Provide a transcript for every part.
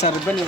Sir ఇబ్బంది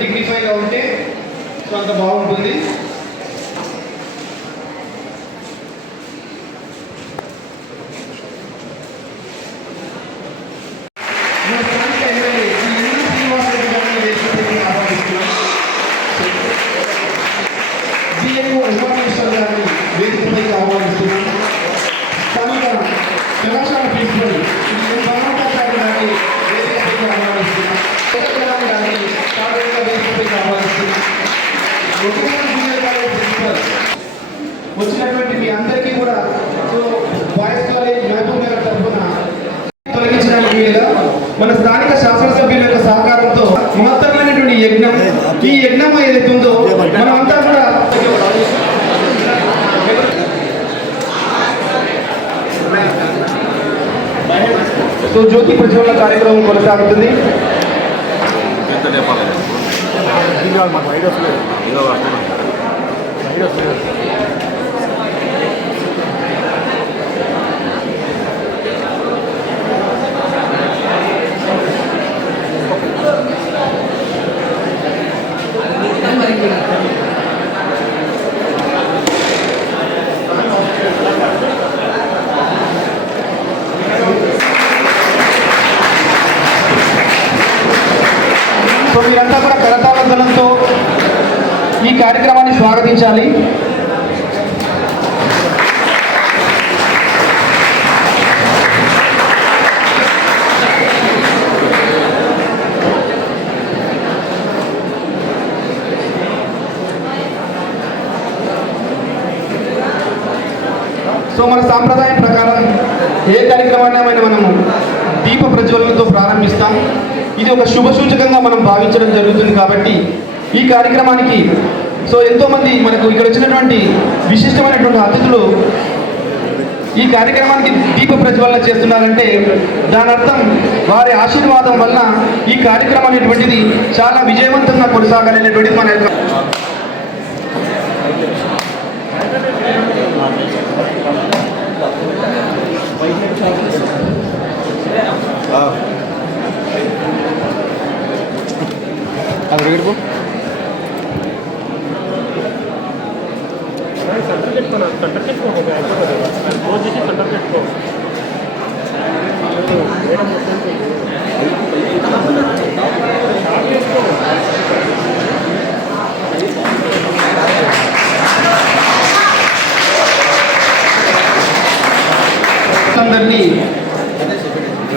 డిగ్నిఫైగా ఉంటే so అంత బాగుంటుంది. కళాశాల ప్రిన్సిపల్ వచ్చినటువంటి మీ అందరికీ కూడా బాయ్స్ కాలేజ్ మహబూబ్ నగర్ తరఫున తొలగించడానికి వీలుగా మన స్థానిక శాసనసభ్యుల యొక్క సహకారంతో మహత్తరమైనటువంటి యజ్ఞం, ఈ యజ్ఞం ఏదైతే ఉందో మనమంతా కూడా సో జ్యోతి ప్రజ్వలన కార్యక్రమం కొనసాగుతుంది. సో మీరంతా కూడా కరతాళధ్వనులతో ఈ కార్యక్రమాన్ని స్వాగతించాలి. సో మన సాంప్రదాయం ప్రకారం ఏ కార్యక్రమాన్ని మనము దీప ప్రజ్వలనతో ప్రారంభిస్తాం. ఇది ఒక శుభ సూచకంగా మనం భావించడం జరుగుతుంది. కాబట్టి ఈ కార్యక్రమానికి సో ఎంతోమంది మనకు ఇక్కడ వచ్చినటువంటి విశిష్టమైనటువంటి అతిథులు ఈ కార్యక్రమానికి దీప ప్రజ్వలన చేస్తున్నారంటే దాని అర్థం వారి ఆశీర్వాదం వల్ల ఈ కార్యక్రమం అనేటువంటిది చాలా విజయవంతంగా కొనసాగాలనేటువంటిది మన యొక్క అందరినీ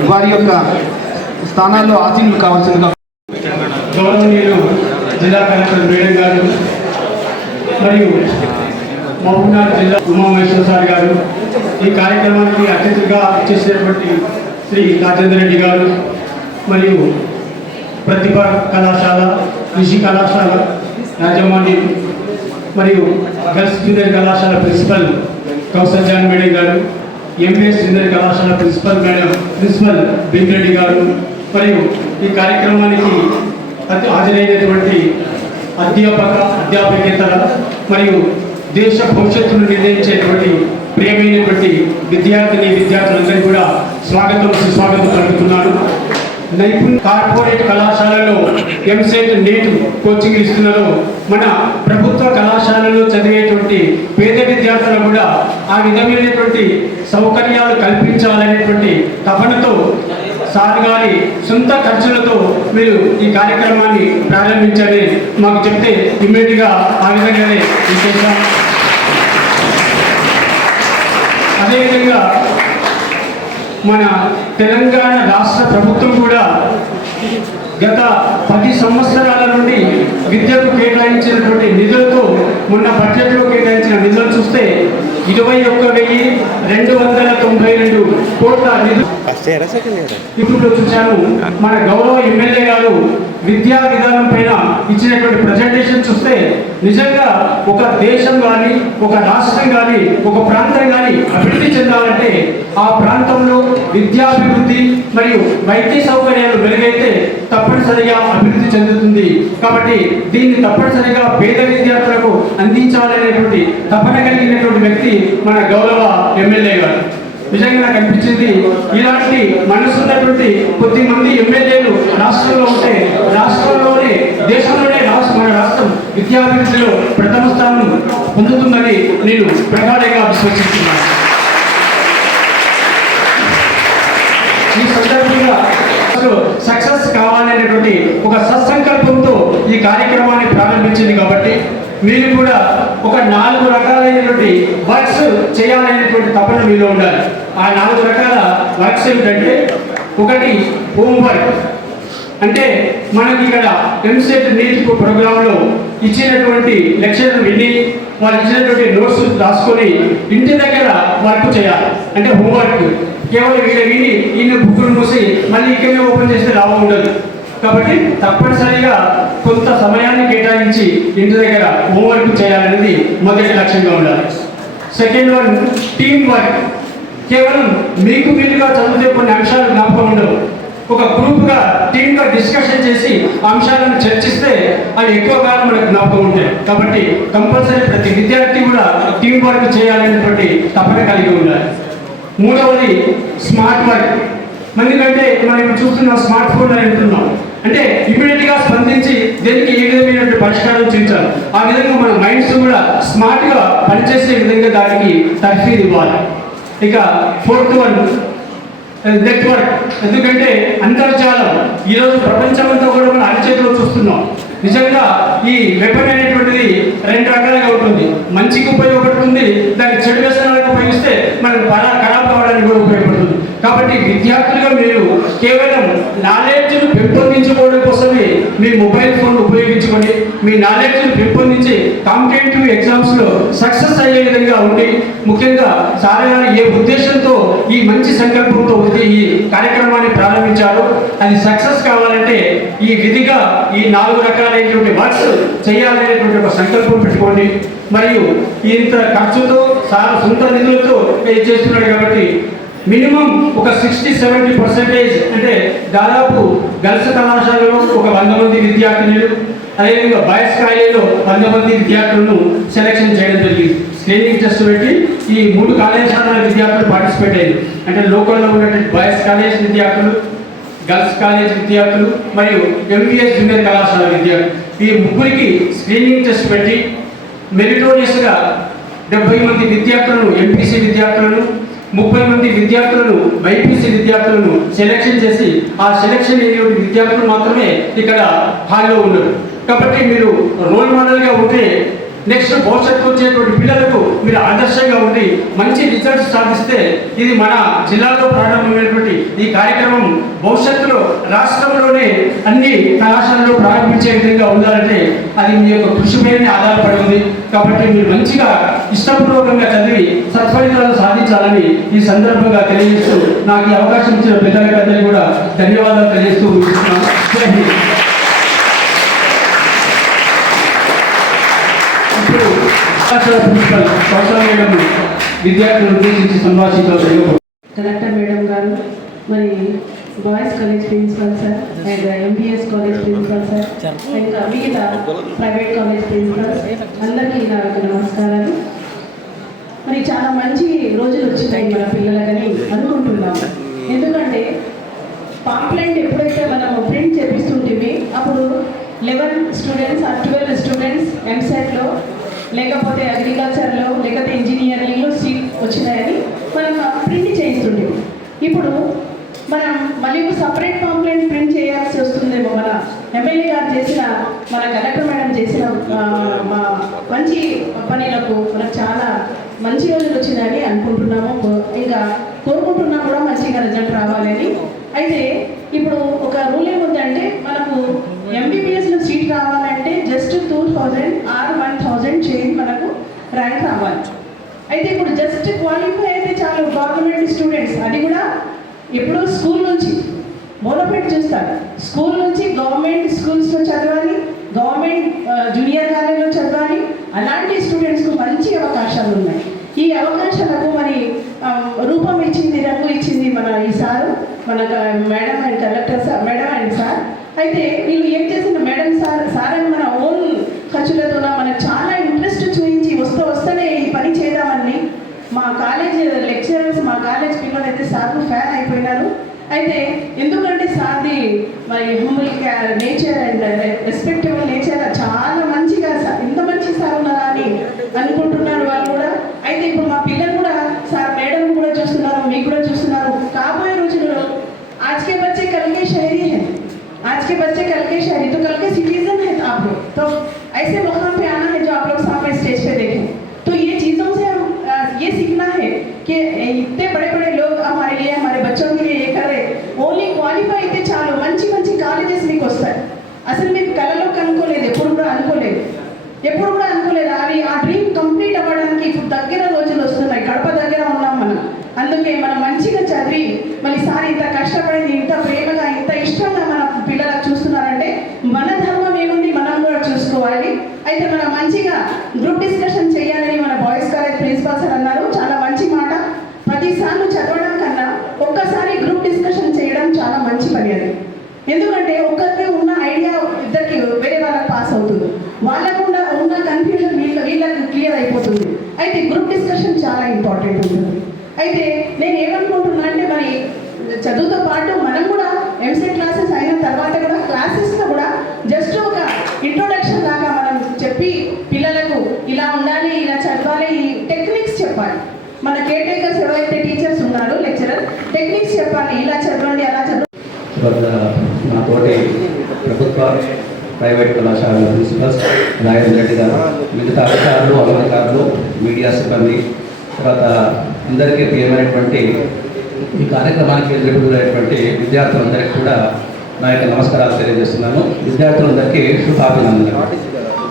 వారి యొక్క స్థానాల్లో ఆసీనులు కావాల్సిందిగా గౌరవనీయులు జిల్లా కలెక్టర్ మేడం గారు మరియు మహబూబ్నగర్ జిల్లా ఉమామహేశ్వర సార్ గారు, ఈ కార్యక్రమానికి అతిథిగా చేసినటువంటి శ్రీ రాజేందర్ రెడ్డి గారు మరియు ప్రతిభ కళాశాల, కృషి కళాశాల యాజమాన్యం మరియు గర్ల్స్ జూనియర్ కళాశాల ప్రిన్సిపల్ కౌసల్ జాన్ మేడం గారు, ఎంబీఎస్ జూనియర్ కళాశాల ప్రిన్సిపల్ భీమిరెడ్డి గారు మరియు ఈ కార్యక్రమానికి హాజరైనటువంటి అధ్యాపకేతర మరియు దేశ భవిష్యత్తును నిర్ణయించేటువంటి ప్రియమైనటువంటి విద్యార్థులందరికీ కూడా సుస్వాగతం పలుకుతున్నాను. నైపుణ్య కార్పొరేట్ కళాశాలలో ఎంసెట్ నీట్ కోచింగ్ ఇస్తున్నారు. మన ప్రభుత్వ కళాశాలలో చదివేటువంటి పేద విద్యార్థులకు కూడా ఆ విధమైనటువంటి సౌకర్యాలు కల్పించాలనేటువంటి తపనతో సార్ గారి సొంత ఖర్చులతో మీరు ఈ కార్యక్రమాన్ని ప్రారంభించారని మాకు చెప్తే ఇమ్మీడియట్గా ఆ విధంగానే చేశాం. అదేవిధంగా మన తెలంగాణ రాష్ట్ర ప్రభుత్వం కూడా గత 10 సంవత్సరాల నుండి విద్యకు కేటాయించినటువంటి నిధులతో మొన్న బడ్జెట్లో కేటాయించిన నిధులు చూస్తే 21,292 కోట్ల నిధులు ఇప్పుడు చూశాను. మన గౌరవ ఎమ్మెల్యే గారు విద్యా విధానం పైన ఇచ్చినటువంటి ప్రజెంటేషన్ చూస్తే నిజంగా ఒక దేశం కానీ ఒక రాష్ట్రం కానీ ఒక ప్రాంతం కానీ అభివృద్ధి చెందాలంటే ఆ ప్రాంతంలో విద్యాభివృద్ధి మరియు వైద్య సౌకర్యాలు మెరుగైతే తప్పనిసరిగా అభివృద్ధి చెందుతుంది. కాబట్టి దీన్ని తప్పనిసరిగా పేద విద్యార్థులకు అందించాలనేటువంటి తపన కలిగినటువంటి వ్యక్తి మన గౌరవ ఎమ్మెల్యే గారు. నిజంగా నాకు అనిపించింది, ఇలాంటి మనసున్నటువంటి కొద్దిమంది ఎమ్మెల్యేలు రాష్ట్రంలో ఉంటే రాష్ట్రంలోనే దేశంలోనే మన రాష్ట్రం విద్యాభివృద్ధిలో ప్రథమ స్థానం పొందుతుందని నేను ప్రగాఢంగా విశ్వసిస్తున్నాను. ఈ సందర్భంగా సక్సెస్ కావాలనేటువంటి ఒక సత్సంకల్పంతో ఈ కార్యక్రమాన్ని ప్రారంభించింది. కాబట్టి మీరు కూడా ఒక 4 రకాలైనటువంటి వర్క్స్ చేయాలనేటువంటి తపన మీలో ఉండాలి. ఆ 4 రకాల వర్క్స్ ఏమిటంటే, ఒకటి హోంవర్క్. అంటే మనకి ఇక్కడ ఎంసెట్ నీట్ ప్రోగ్రాంలో ఇచ్చినటువంటి లెక్చర్ విని వాళ్ళు ఇచ్చినటువంటి నోట్స్ రాసుకొని ఇంటి దగ్గర వర్క్ చేయాలి. అంటే హోంవర్క్ కేవలం ఇక్కడ విని ఇన్ని బుక్కులు మూసి మళ్ళీ ఇక్కడనే ఓపెన్ చేస్తే లాభం ఉండదు. కాబట్టి తప్పనిసరిగా కొంత సమయాన్ని కేటాయించి ఇంటి దగ్గర హోంవర్క్ చేయాలనేది మొదటి లక్ష్యంగా ఉండాలి. Second one team work. కేవలం మీకు మీరుగా చదివితే కొన్ని అంశాలు జ్ఞాపకం ఉండవు. ఒక గ్రూప్గా టీమ్గా డిస్కషన్ చేసి అంశాలను చర్చిస్తే అవి ఎక్కువ కాలం మనకు జ్ఞాపకం ఉంటాయి. కాబట్టి కంపల్సరీ ప్రతి విద్యార్థి కూడా టీం వర్క్ చేయాలనేటువంటి తపన కలిగి ఉండాలి. మూడవది స్మార్ట్ వర్క్. ఎందుకంటే మనం ఇప్పుడు చూస్తున్న స్మార్ట్ ఫోన్ అని అంటున్నాం. అంటే ఇమీడియట్గా స్పందించి దేనికి ఏ విధమైనటువంటి పరిష్కారం చూపించాలి. ఆ విధంగా మన మైండ్స్ కూడా స్మార్ట్గా పనిచేసే విధంగా దానికి తర్ఫీదు ఇవ్వాలి. ఇక ఫోర్త్ వన్ నెట్వర్క్. ఎందుకంటే అంతర్జాలం ఈరోజు ప్రపంచమంతా కూడా మనం అరిచేతిలో చూస్తున్నాం. నిజంగా ఈ వెపన్ అనేటువంటిది 2 రకాలుగా ఉంటుంది. మంచికి ఉపయోగపడుతుంది, దాన్ని చెడు వ్యసనాలకు ఉపయోగిస్తే మనం ఖరాబ్ కావడానికి కూడా ఉపయోగపడుతుంది. కాబట్టి విద్యార్థులుగా మీరు కేవలం నాలెడ్జ్ను పెంపొందించుకోవడం కోసమే మీ మొబైల్ ఫోన్ ఉపయోగించుకొని మీ నాలెడ్జ్ను పెంపొందించి కాంపిటేటివ్ ఎగ్జామ్స్లో సక్సెస్ అయ్యే విధంగా ఉండి, ముఖ్యంగా సార్ గారు ఏ ఉద్దేశంతో ఈ మంచి సంకల్పంతో ఈ కార్యక్రమాన్ని ప్రారంభించారో అది సక్సెస్ కావాలంటే ఈ విధిగా ఈ 4 రకాలైనటువంటి వర్క్స్ చేయాలనేటువంటి ఒక సంకల్పం పెట్టుకోండి. మరియు ఇంత ఖర్చుతో సార్ సొంత నిధులతో చేస్తున్నాడు కాబట్టి మినిమం ఒక 60-70% అంటే దాదాపు గర్ల్స్ కళాశాలలో ఒక 100 మంది విద్యార్థినులు, అదేవిధంగా బాయ్స్ కాలేజీలో 100 మంది విద్యార్థులను సెలెక్షన్ చేయడం జరిగింది. స్క్రీనింగ్ టెస్ట్ పెట్టి ఈ 3 కళాశాలల విద్యార్థులు పార్టిసిపేట్ అయ్యారు. అంటే లోకల్లో ఉన్నటువంటి బాయ్స్ కాలేజ్ విద్యార్థులు, గర్ల్స్ కాలేజ్ విద్యార్థులు మరియు ఎంబీఎస్ జూనియర్ కళాశాల విద్యార్థులు, ఈ ముగ్గురికి స్క్రీనింగ్ టెస్ట్ పెట్టి మెరిటోరియస్గా 70 మంది విద్యార్థులను, ఎంపీసీ విద్యార్థులను, 30 మంది విద్యార్థులను, బైపీసీ విద్యార్థులను సెలెక్షన్ చేసి ఆ సెలెక్షన్ అయినటువంటి విద్యార్థులు మాత్రమే ఇక్కడ హాల్లో ఉన్నారు. కాబట్టి మీరు రోల్ మోడల్గా ఉంటే నెక్స్ట్ భవిష్యత్తు వచ్చేటువంటి పిల్లలకు మీరు ఆదర్శంగా ఉండి మంచి రిజల్ట్స్ సాధిస్తే ఇది మన జిల్లాలో ప్రారంభమైనటువంటి ఈ కార్యక్రమం భవిష్యత్తులో రాష్ట్రంలోనే అన్ని కళాశాలలో ప్రారంభించే విధంగా ఉండాలంటే అది మీ యొక్క కృషిపైనే ఆధారపడి ఉంది. కాబట్టి మీరు మంచిగా ఇష్టపూర్వకంగా చదివి సత్ఫలితాలు సాధించాలని ఈ సందర్భంగా తెలియజేస్తూ నాకు ఈ అవకాశం ఇచ్చిన పెద్దలందరికీ కూడా ధన్యవాదాలు తెలియజేస్తూ ముగిస్తున్నాను. ఇప్పుడు ప్రిన్సిపల్ కౌశల్ మేడం విద్యార్థులను ఉద్దేశించి సంభాషించారు. కలెక్టర్ మేడం గారు, మరి boys college principal sir and MBS college principal sir ఇంకా మిగతా ప్రైవేట్ కాలేజ్ ప్రిన్సిపల్స్ అందరికీ నా నమస్కారాలు. మరి చాలా మంచి రోజులు వచ్చినాయి మన పిల్లలకని అనుకుంటున్నాము. ఎందుకంటే పాంప్లెంట్ ఎప్పుడైతే మనం ప్రింట్ చేపిస్తుంటే అప్పుడు 11 స్టూడెంట్స్ ఆ 12 స్టూడెంట్స్ ఎంసెట్లో లేకపోతే అగ్రికల్చర్లో లేకపోతే ఇంజనీరింగ్లో సీట్ వచ్చినాయని మనం ప్రింట్ చేయిస్తుండే. ఇప్పుడు మనం మళ్ళీ సపరేట్ పాంప్లెట్ ప్రింట్ చేయాల్సి వస్తుందేమో. మన ఎమ్మెల్యే గారు చేసిన, మన కలెక్టర్ మేడం చేసిన మా మంచి పనులకు మనకు చాలా మంచి రోజులు వచ్చిందని అనుకుంటున్నాము. ఇంకా కోరుకుంటున్నా కూడా మంచిగా రిజల్ట్ రావాలని. అయితే ఇప్పుడు ఒక రూల్ ఏముందంటే, మనకు ఎంబీబీఎస్లో సీట్ రావాలంటే జస్ట్ 2000 ఆర్ 1000 చేంజ్ మనకు ర్యాంక్ రావాలి. అయితే ఇప్పుడు జస్ట్ క్వాలిఫై అయితే చాలు గవర్నమెంట్ స్టూడెంట్స్, అది కూడా ఇప్పుడు స్కూల్ నుంచి బోనఫైడ్ చూస్తారు. స్కూల్ నుంచి గవర్నమెంట్ స్కూల్స్లో చదవాలి, గవర్నమెంట్ జూనియర్ కాలేజ్లో చదవాలి. అలాంటి స్టూడెంట్స్కు మంచి అవకాశాలు ఉన్నాయి. ఈ అవకాశాలకు మరి రూపం ఇచ్చింది, రంగు ఇచ్చింది మన ఈ సారు, మన madam and collector sir, madam and sir. అయితే వీళ్ళు ఏం చేసిన మేడం సార్ అని మన ఓన్ ఖర్చులతో మనకు చాలా ఇంట్రెస్ట్ చూపించి వస్తేనే ఈ పని చేద్దామని మా కాలేజ్ లెక్చరర్స్, మా కాలేజ్ పిల్లలు అయితే సార్కు ఫ్యాన్ అయిపోయినారు. అయితే ఎందుకంటే సార్ది మరి human nature and respectable nature చాలా మంచిగా, ఇంత మంచి సార్ ఉన్నారా అని అనుకుంటున్నారు వాళ్ళు కూడా. అయితే ఇప్పుడు మా పిల్లలు కూడా సార్ మేడం కూడా చూస్తున్నారు, మీకు కూడా చూస్తున్నారు. కాబోయే రోజుల్లో आज के बच्चे कल के शहरी हैं, आज के बच्चे कल के शहरी, तो कल के सिटीजन हैं आप लोग। तो ऐसे मुकाम पे आना है जो आप लोग सामने स्टेज पे देखें। तो ये चीज़ों से हम ये सीखना है कि इतने बड़े बड़े लोग हमारे लिए, हमारे बच्चों के लिए ये कर रहे, ఓన్లీ క్వాలిఫై అయితే చాలు. మంచి మంచి కాలేజెస్ మీకు వస్తాయి. అసలు మీకు కళలోకి అనుకోలేదు, ఎప్పుడు కూడా అనుకోలేదు. అవి ఆ డ్రీమ్ కంప్లీట్ అవ్వడానికి ఇప్పుడు దగ్గర రోజులు వస్తున్నాయి. గడప దగ్గర ఉన్నాం మనం. అందుకే మనం మంచిగా చదివి మళ్ళీ సార్ ఇంత కష్టపడింది, ఇంత ప్రేమగా, ఇంత ఇష్టంగా మన పిల్లలకు చూస్తున్నారంటే మన ధర్మం ఏముంది, మనం కూడా చూసుకోవాలి. అయితే మనం మంచిగా గ్రూప్ డిస్కషన్ చేయాలని మన బాయ్స్ కాలేజ్ ప్రిన్సిపాల్ సార్ అన్నారు. చాలా మంచి మాట. ప్రతిసారి చదవడం కన్నా ఒక్కసారి గ్రూప్ డిస్కషన్ చేయడం చాలా మంచి పని అది. ఎందుకంటే ఒక్కరికి ఉన్న ఐడియా ఇద్దరికి వేరే వాళ్ళకి పాస్ అవుతుంది, వాళ్ళకు ఉన్న కన్ఫ్యూజన్ వీళ్ళకి క్లియర్ అయిపోతుంది. అయితే గ్రూప్ డిస్కషన్ చాలా ఇంపార్టెంట్ ఉంటుంది. అయితే నేను ఏమనుకుంటున్నా అంటే, మరి చదువుతో పాటు మనం కూడా ఎంసెట్ క్లాసెస్ అయిన తర్వాత కూడా క్లాసెస్లో కూడా జస్ట్ ఒక ఇంట్రొడక్షన్ లాగా మనం చెప్పి పిల్లలకు ఇలా ఉండాలి, ఇలా చదవాలి, ఈ టెక్నిక్స్ చెప్పాలి. మన కేర్ టేకర్స్ ఎవరైతే టీచర్స్ ఉన్నారో, లెక్చరర్ టెక్నిక్స్ చెప్పాలి, ఇలా చదవండి, అలా చదవండి. మా తోటి ప్రభుత్వ ప్రైవేట్ కళాశాల ప్రిన్సిపల్స్ రాజేంద్ర రెడ్డి గారు, మిగతా అధికారులు, అనధికారులు, మీడియా సిబ్బంది, తర్వాత అందరికీ ప్రియమైనటువంటి ఈ కార్యక్రమానికి ఎదుర్కొనేటువంటి విద్యార్థులందరికీ కూడా నా యొక్క నమస్కారాలు తెలియజేస్తున్నాను. విద్యార్థులందరికీ శుభాభినందనలు.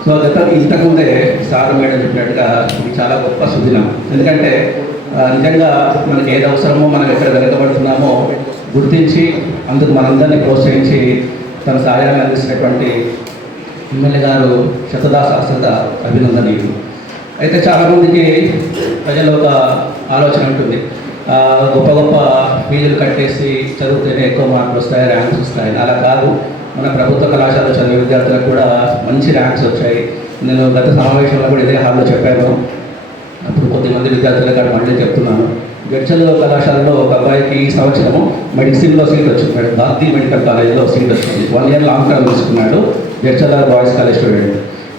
సో ఇంతకుముందే సార్ మేడం చెప్పినట్టుగా ఇది చాలా గొప్ప సుదినం. ఎందుకంటే నిజంగా మనకి ఏది అవసరమో, మనం ఎక్కడ వెనుకబడుతున్నామో గుర్తించి అందుకు మనందరినీ ప్రోత్సహించి తన సహాయాన్ని అందిస్తున్నటువంటి ఎమ్మెల్యే గారు శతదాసహస్రత అభినందనీయులు. అయితే చాలామందికి ప్రజల్లో ఒక ఆలోచన ఉంటుంది, గొప్ప గొప్ప ఫీజులు కట్టేసి చదివితేనే ఎక్కువ మార్కులు వస్తాయి, ర్యాంక్స్ వస్తాయి. అలా కాదు. మన ప్రభుత్వ కళాశాల చదివే విద్యార్థులకు కూడా మంచి ర్యాంక్స్ వచ్చాయి. నేను గత సమావేశంలో కూడా ఇదే హాల్లో చెప్పాను. అప్పుడు కొద్దిమంది విద్యార్థులకు అక్కడ మళ్ళీ చెప్తున్నాను. గడ్చల కళాశాలలో ఒక అబ్బాయికి ఈ సంవత్సరము మెడిసిన్లో సీట్ వచ్చింది, గాంధీ మెడికల్ కాలేజ్లో సీట్ వచ్చింది. 1 year లాంగ్ టర్మ్ తీసుకున్నాడు, గడ్చల బాయ్స్ కాలేజ్ స్టూడెంట్.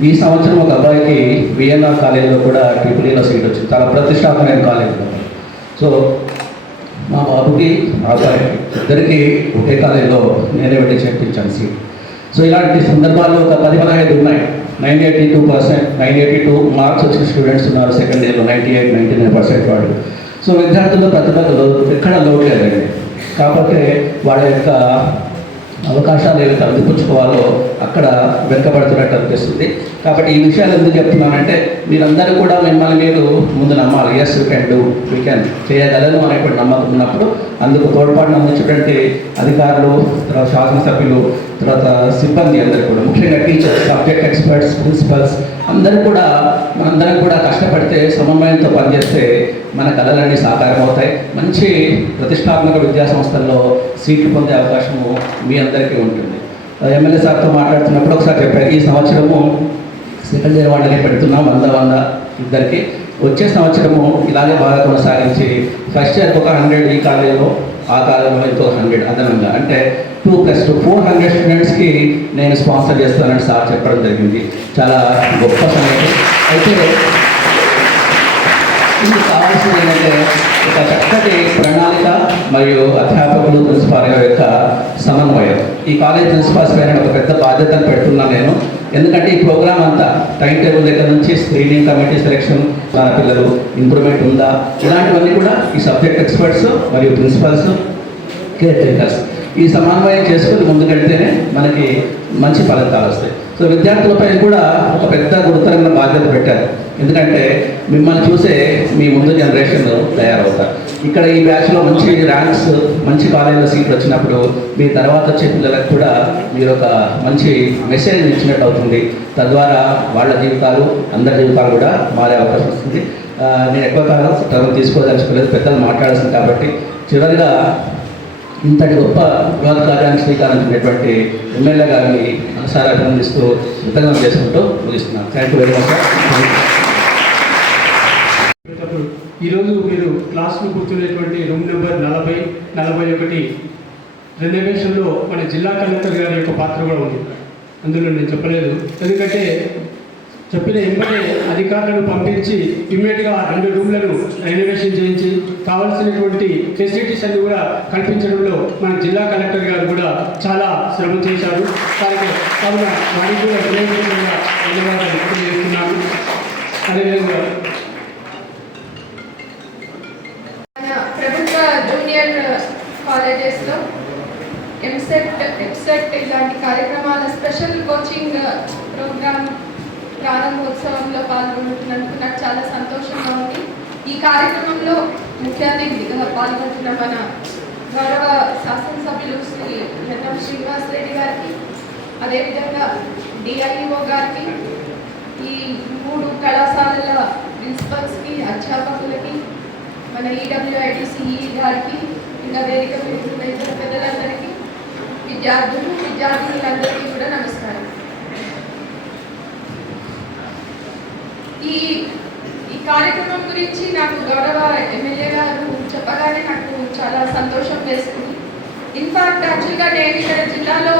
ఈ సంవత్సరం ఒక అబ్బాయికి విఎన్ఆర్ కాలేజ్లో కూడా EEలో సీట్ వచ్చింది, చాలా ప్రతిష్టాత్మకమైన కాలేజ్లో. సో మా బాబుకి, ఆ అబ్బాయికి ఇద్దరికి ఒకే కాలేజ్లో నేనే వెళ్ళి చేర్పించాను సీట్. సో ఇలాంటి సందర్భాలు ఒక 10-15 ఉన్నాయి. 982%, 982 మార్క్స్ వచ్చిన స్టూడెంట్స్ ఉన్నారు. సెకండ్ ఇయర్లో 98, 99% వాళ్ళు. సో విద్యార్థుల ప్రతిభలో ఎక్కడ లోటు లేదండి. కాకపోతే వాళ్ళ యొక్క అవకాశాలు ఏవైతే అందిపుచ్చుకోవాలో అక్కడ వెనుకబడుతున్నట్టు అనిపిస్తుంది. కాబట్టి ఈ విషయాలు ఎందుకు చెప్తున్నానంటే, మీరందరూ కూడా మిమ్మల్ని మీరు ముందు నమ్మాలి. Yes you can do, we can, చేయగలను అనేటువంటి నమ్మకం ఉన్నప్పుడు అందుకు తోడ్పాటును అందించేటువంటి అధికారులు, తర్వాత శాసనసభ్యులు, తర్వాత సిబ్బంది అందరూ కూడా, ముఖ్యంగా టీచర్స్, సబ్జెక్ట్ ఎక్స్పర్ట్స్, ప్రిన్సిపల్స్ అందరూ కూడా, మనందరం కూడా కష్టపడితే, సమన్వయంతో పనిచేస్తే మన కళలన్నీ సాకారం అవుతాయి. మంచి ప్రతిష్టాత్మక విద్యా సంస్థల్లో సీట్లు పొందే అవకాశము మీ అందరికీ ఉంటుంది. ఎమ్మెల్యే సార్తో మాట్లాడుతున్నప్పుడు ఒకసారి చెప్పారు, ఈ సంవత్సరము సెకండ్ ఇయర్ వాళ్ళని పెడుతున్నాం 100 ఇద్దరికి. వచ్చే సంవత్సరము ఇలాగే బాగా కొనసాగించి ఫస్ట్ ఇయర్కి ఒక 100 ఈ కాలేజీలో, ఆ కాలేజీలో ఇంకో 100 అదనంగా, అంటే 2+2 400 స్టూడెంట్స్కి నేను స్పాన్సర్ చేస్తానని సార్ చెప్పడం జరిగింది. చాలా గొప్ప సంగతి. అయితే ఇందుకు కావాల్సింది ఏంటంటే ఒక చక్కటి ప్రణాళిక మరియు అధ్యాపకులు ప్రిన్సిపాల్ యొక్క సమన్వయం. ఈ కాలేజ్ ప్రిన్సిపాల్స్ పైన ఒక పెద్ద బాధ్యతను పెడుతున్నాను నేను. ఎందుకంటే ఈ ప్రోగ్రామ్ అంతా టైం టేబుల్ దగ్గర నుంచి స్క్రీనింగ్ కమిటీ సెలెక్షన్, పిల్లలు ఇంప్రూవ్మెంట్ ఉందా, ఇలాంటివన్నీ కూడా ఈ సబ్జెక్ట్ ఎక్స్పర్ట్స్ మరియు ప్రిన్సిపల్స్, కేర్ టేకర్స్ ఈ సమన్వయం చేసుకుని ముందుకెళ్తేనే మనకి మంచి ఫలితాలు వస్తాయి. సో విద్యార్థులపై కూడా ఒక పెద్ద గురుతరమైన బాధ్యత పెట్టారు. ఎందుకంటే మిమ్మల్ని చూసే మీ ముందు జనరేషన్ తయారవుతారు. ఇక్కడ ఈ బ్యాచ్లో మంచి ర్యాంక్స్, మంచి కాలేజీలో సీట్లు వచ్చినప్పుడు మీ తర్వాత వచ్చే పిల్లలకు కూడా మీరు ఒక మంచి మెసేజ్ ఇచ్చినట్టు అవుతుంది. తద్వారా వాళ్ళ జీవితాలు, అందరి జీవితాలు కూడా మారే అవకాశం వస్తుంది. నేను ఎక్కువ కాలం టర్మ్ తీసుకోదలుచుకోలేదు, పెద్దలు మాట్లాడాల్సింది కాబట్టి చివరిగా ఇంతటి గొప్ప వివాద కార్యానికి శ్రీకారం చుట్టినటువంటి ఎమ్మెల్యే గారిని మనసారా అభినందిస్తూ కృతజ్ఞతలు చేసుకుంటూ ముగిస్తున్నాను. Thank you very much sir. ఈరోజు మీరు క్లాస్లో కూర్చునేటువంటి రూమ్ నెంబర్ 40, 41 రెనోవేషన్లో మన జిల్లా కలెక్టర్ గారి యొక్క పాత్ర కూడా ఉంది. అందులో నేను చెప్పలేదు, ఎందుకంటే చెప్పిన ఎంబడే అధికారులను పంపించి ఇమ్మీడియట్గా 2 రూమ్లను రెనోవేషన్ చేయించి కావాల్సినటువంటి ఫెసిలిటీస్ అన్ని కూడా కల్పించడంలో మన జిల్లా కలెక్టర్ గారు కూడా చాలా శ్రమ చేశారు. కావున వారికి కూడా ధన్యవాదాలు తెలియజేస్తున్నాను. అదేవిధంగా ప్రభుత్వ జూనియర్ కాలేజెస్లో ఎంసెట్, ఎప్సెట్ ఇలాంటి కార్యక్రమాల స్పెషల్ కోచింగ్ ప్రోగ్రామ్ ప్రారంభోత్సవంలో పాల్గొంటున్నందుకు నాకు చాలా సంతోషంగా ఉంది. ఈ కార్యక్రమంలో ముఖ్య అతిథిగా పాల్గొంటున్న మన గౌరవ శాసనసభ్యులు శ్రీ ఎన్ఎం శ్రీనివాస్ రెడ్డి గారికి, అదేవిధంగా డిఐఓ గారికి, ఈ 3 కళాశాలల ప్రిన్సిపల్స్కి, అధ్యాపకులకి, మన ఈడబ్ల్యూఐడిసిఈ గారికి, ఇంకా వేదిక మీద ఉన్న ఇతర పెద్దలందరికీ, విద్యార్థులందరికీ కూడా నమస్కారం. ఈ కార్యక్రమం గురించి నాకు గౌరవ ఎమ్మెల్యే గారు చెప్పగానే నాకు చాలా సంతోషం వేస్తుంది. ఇన్ఫాక్ట్ యాక్చువల్గా నేను ఇక్కడ జిల్లాలో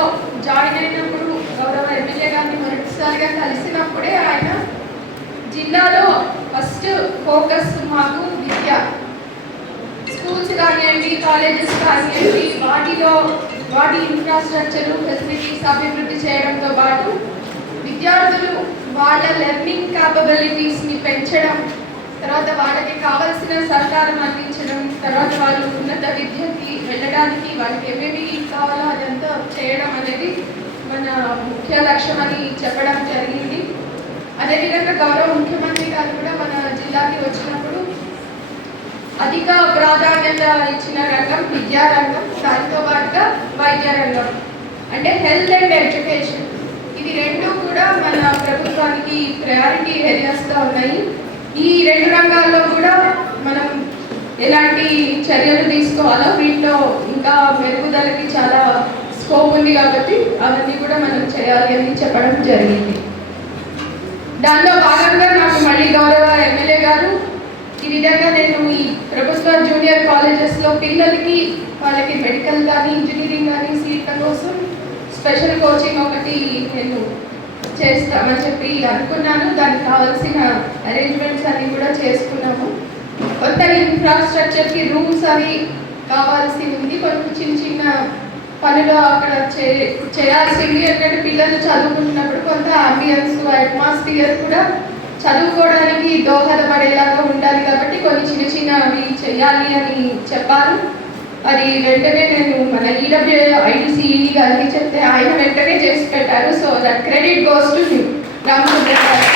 జాయిన్ అయినప్పుడు గౌరవ ఎమ్మెల్యే గారిని మొదటిసారిగా కలిసినప్పుడే ఆయన జిల్లాలో ఫస్ట్ ఫోకస్ మాకు విద్య, స్కూల్స్ కానివ్వండి, కాలేజెస్ కానివ్వండి, వాటి ఇన్ఫ్రాస్ట్రక్చర్ ఫెసిలిటీస్ అభివృద్ధి చేయడంతో పాటు విద్యార్థులు వాళ్ళ లెర్నింగ్ క్యాపబిలిటీస్ని పెంచడం, తర్వాత వాళ్ళకి కావలసిన సహకారం అందించడం, తర్వాత వాళ్ళు ఉన్నత విద్యకి వెళ్ళడానికి వాళ్ళకి ఏమేమి కావాలో అదంతా చేయడం అనేది మన ముఖ్య లక్ష్యం అని చెప్పడం జరిగింది. అదేవిధంగా గౌరవ ముఖ్యమంత్రి గారు కూడా మన జిల్లాకి వచ్చినప్పుడు అధిక ప్రాధాన్యత ఇచ్చిన రంగం విద్యారంగం, దానితో పాటుగా వైద్య రంగం అంటే హెల్త్ అండ్ ఎడ్యుకేషన్. ఇవి 2 కూడా మన ప్రభుత్వానికి ప్రయారిటీ ఏరియాస్గా ఉన్నాయి. ఈ 2 రంగాల్లో కూడా మనం ఎలాంటి చర్యలు తీసుకోవాలో, వీటిలో ఇంకా మెరుగుదలకి చాలా స్కోప్ ఉంది కాబట్టి అవన్నీ కూడా మనం చేయాలి అని చెప్పడం జరిగింది. దానిలో భాగంగా నాకు మళ్ళీ గౌరవ ఎమ్మెల్యే గారు ఈ విధంగా నేను ఈ ప్రభుత్వ జూనియర్ కాలేజెస్లో పిల్లలకి వాళ్ళకి మెడికల్ కానీ, ఇంజనీరింగ్ కానీ సీట్ల కోసం స్పెషల్ కోచింగ్ ఒకటి నేను చేస్తామని చెప్పి అనుకున్నాను. దానికి కావాల్సిన అరేంజ్మెంట్స్ అన్నీ కూడా చేసుకున్నాము. కొత్త ఇన్ఫ్రాస్ట్రక్చర్కి రూమ్స్ అవి కావాల్సి ఉంది. కొన్ని చిన్న పనులు అక్కడ చేయాల్సింది. ఎందుకంటే పిల్లలు చదువుకుంటున్నప్పుడు కొంత అంబియన్స్, అట్మాస్ఫియర్ కూడా చదువుకోవడానికి దోహదపడేలాగా ఉండాలి కాబట్టి కొన్ని చిన్నవి చేయాలి అని చెప్పారు. అది వెంటనే నేను మన ఈడబ్ల్యూఐడిసిఈ గారికి చెప్తే ఆయన వెంటనే చేసి పెట్టారు. So that credit goes to him, Ramachandra గారు.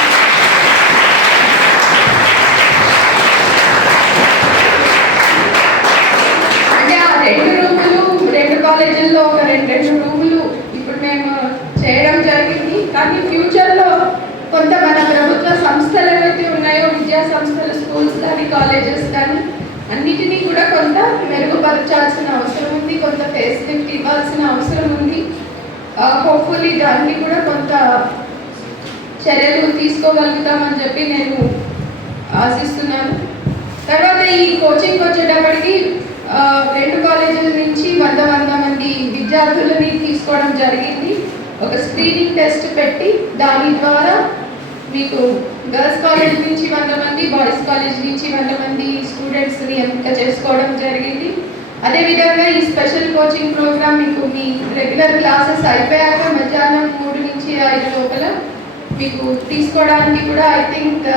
అంటే ఆ 2 రూములు 2 కాలేజీల్లో ఒక 2 రూములు ఇప్పుడు మేము చేయడం జరిగింది. కానీ ఫ్యూచర్లో కొంత మన ప్రభుత్వ సంస్థలు ఏవైతే ఉన్నాయో, విద్యా సంస్థలు, స్కూల్స్ కానీ, కాలేజెస్ కానీ అన్నిటినీ కూడా కొంత మెరుగుపరచాల్సిన అవసరం ఉంది, కొంత ఫెసిలిటీ ఇవ్వాల్సిన అవసరం ఉంది. హోప్ఫుల్లీ దాన్ని కూడా కొంత చర్యలు తీసుకోగలుగుతామని చెప్పి నేను ఆశిస్తున్నాను. తర్వాత ఈ కోచింగ్ వచ్చేటప్పటికి 2 కాలేజీల నుంచి 100 మంది విద్యార్థులని తీసుకోవడం జరిగింది. ఒక స్క్రీనింగ్ టెస్ట్ పెట్టి దాని ద్వారా మీకు గర్ల్స్ కాలేజ్ నుంచి 100 మంది, బాయ్స్ కాలేజ్ నుంచి 100 మంది స్టూడెంట్స్ని ఎంపిక చేసుకోవడం జరిగింది. అదేవిధంగా ఈ స్పెషల్ కోచింగ్ ప్రోగ్రామ్ మీకు మీ రెగ్యులర్ క్లాసెస్ అయిపోయాక మధ్యాహ్నం 3 నుంచి 5 లోపల మీకు తీసుకోవడానికి కూడా ఐ థింక్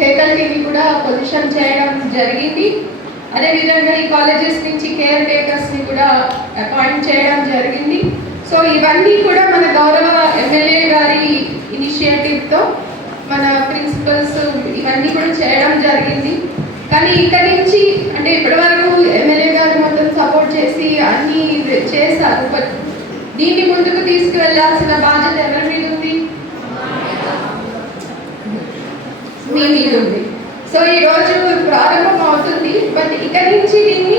ఫ్యాకల్టీని కూడా పొజిషన్ చేయడం జరిగింది. అదేవిధంగా ఈ కాలేజెస్ నుంచి కేర్ టేకర్స్ని కూడా అపాయింట్ చేయడం జరిగింది. సో ఇవన్నీ కూడా మన గౌరవ ఎమ్మెల్యే గారి ఇనిషియేటివ్తో మన ప్రిన్సిపల్స్ ఇవన్నీ కూడా చేయడం జరిగింది. కానీ ఇక్కడి నుంచి అంటే ఇప్పటివరకు ఎమ్మెల్యే గారు మొత్తం సపోర్ట్ చేసి అన్నీ చేశారు. బట్ దీన్ని ముందుకు తీసుకువెళ్లాల్సిన బాధ్యత ఎవరి మీద ఉంది? మీ మీద ఉంది. సో ఈరోజు ప్రారంభం అవుతుంది. బట్ ఇక్కడి నుంచి దీన్ని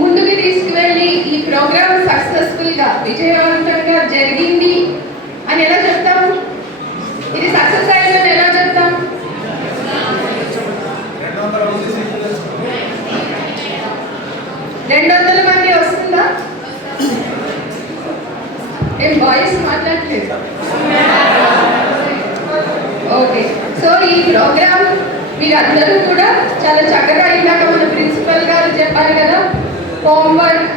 ముందుకు తీసుకువెళ్ళి ఈ ప్రోగ్రామ్ సక్సెస్ఫుల్గా విజయవంతంగా జరిగింది అని ఎలా చెప్తాం? ఇది సక్సెస్ అయిందని ఎలా చెప్తాం? రెండు 200 మంది వస్తుందా? ఏం వాయిస్ మాట్లాడలేదు? ఓకే. సో ఈ ప్రోగ్రామ్ మీరందరూ కూడా చాలా చక్కగా ఇందాక మన ప్రిన్సిపల్ గారు చెప్పారు కదా, homework,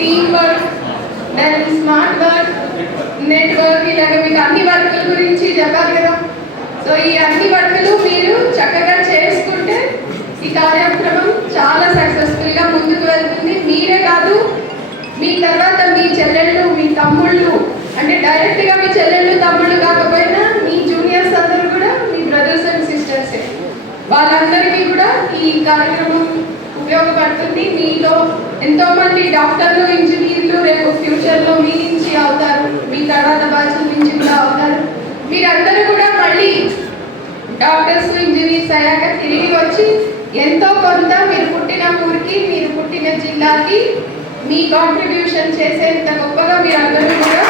team work, then smart work, network, ఇలాగ మీకు అన్ని వర్కుల గురించి చెప్పారు కదా. సో ఈ అన్ని వర్కులు మీరు చక్కగా చేసుకుంటే ఈ కార్యక్రమం చాలా సక్సెస్ఫుల్గా ముందుకు వెళ్తుంది. మీరే కాదు, మీ తర్వాత మీ చెల్లెళ్ళు, మీ తమ్ముళ్ళు, అంటే డైరెక్ట్గా మీ చెల్లెళ్ళు తమ్ముళ్ళు కాకపోయినా మీ జూనియర్స్ అందరూ కూడా మీ బ్రదర్స్ అండ్ సిస్టర్సే. వాళ్ళందరికీ కూడా ఈ కార్యక్రమం ఉపయోగపడుతుంది. మీలో ఎంతోమంది డాక్టర్లు, ఇంజనీర్లు రేపు ఫ్యూచర్లో మీ నుంచి అవుతారు, మీ తర్వాత బ్యాచ్ల నుంచి కూడా అవుతారు. మీరందరూ కూడా మళ్ళీ డాక్టర్స్, ఇంజనీర్స్ అయ్యాక తిరిగి వచ్చి ఎంతో కొంత మీరు పుట్టిన ఊరికి, మీరు పుట్టిన జిల్లాకి మీ కాంట్రిబ్యూషన్ చేసేంత గొప్పగా మీరందరూ కూడా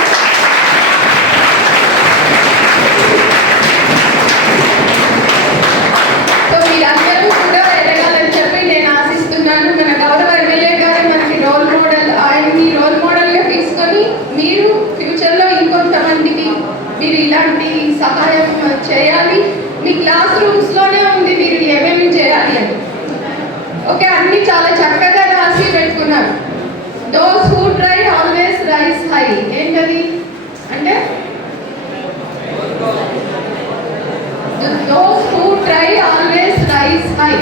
సో మీరందరూ కూడా ఎదగాలని చెప్పి నేను ఆశిస్తున్నాను. మన గౌరవ ఎమ్మెల్యే గారు మనకి రోల్ మోడల్, ఆయన్ని రోల్ మోడల్గా తీసుకొని మీరు ఫ్యూచర్లో ఇంకొంతమందికి మీరు ఇలాంటి సహాయం చేయాలి. మీ క్లాస్ రూమ్స్లోనే ఉంది మీరు ఏమేమి చేయాలి అని. ఓకే, అన్ని చాలా చక్కగా రాసి పెట్టుకున్నారు. Those who try always rice high. ఏంటది అంటే those who try always rice high.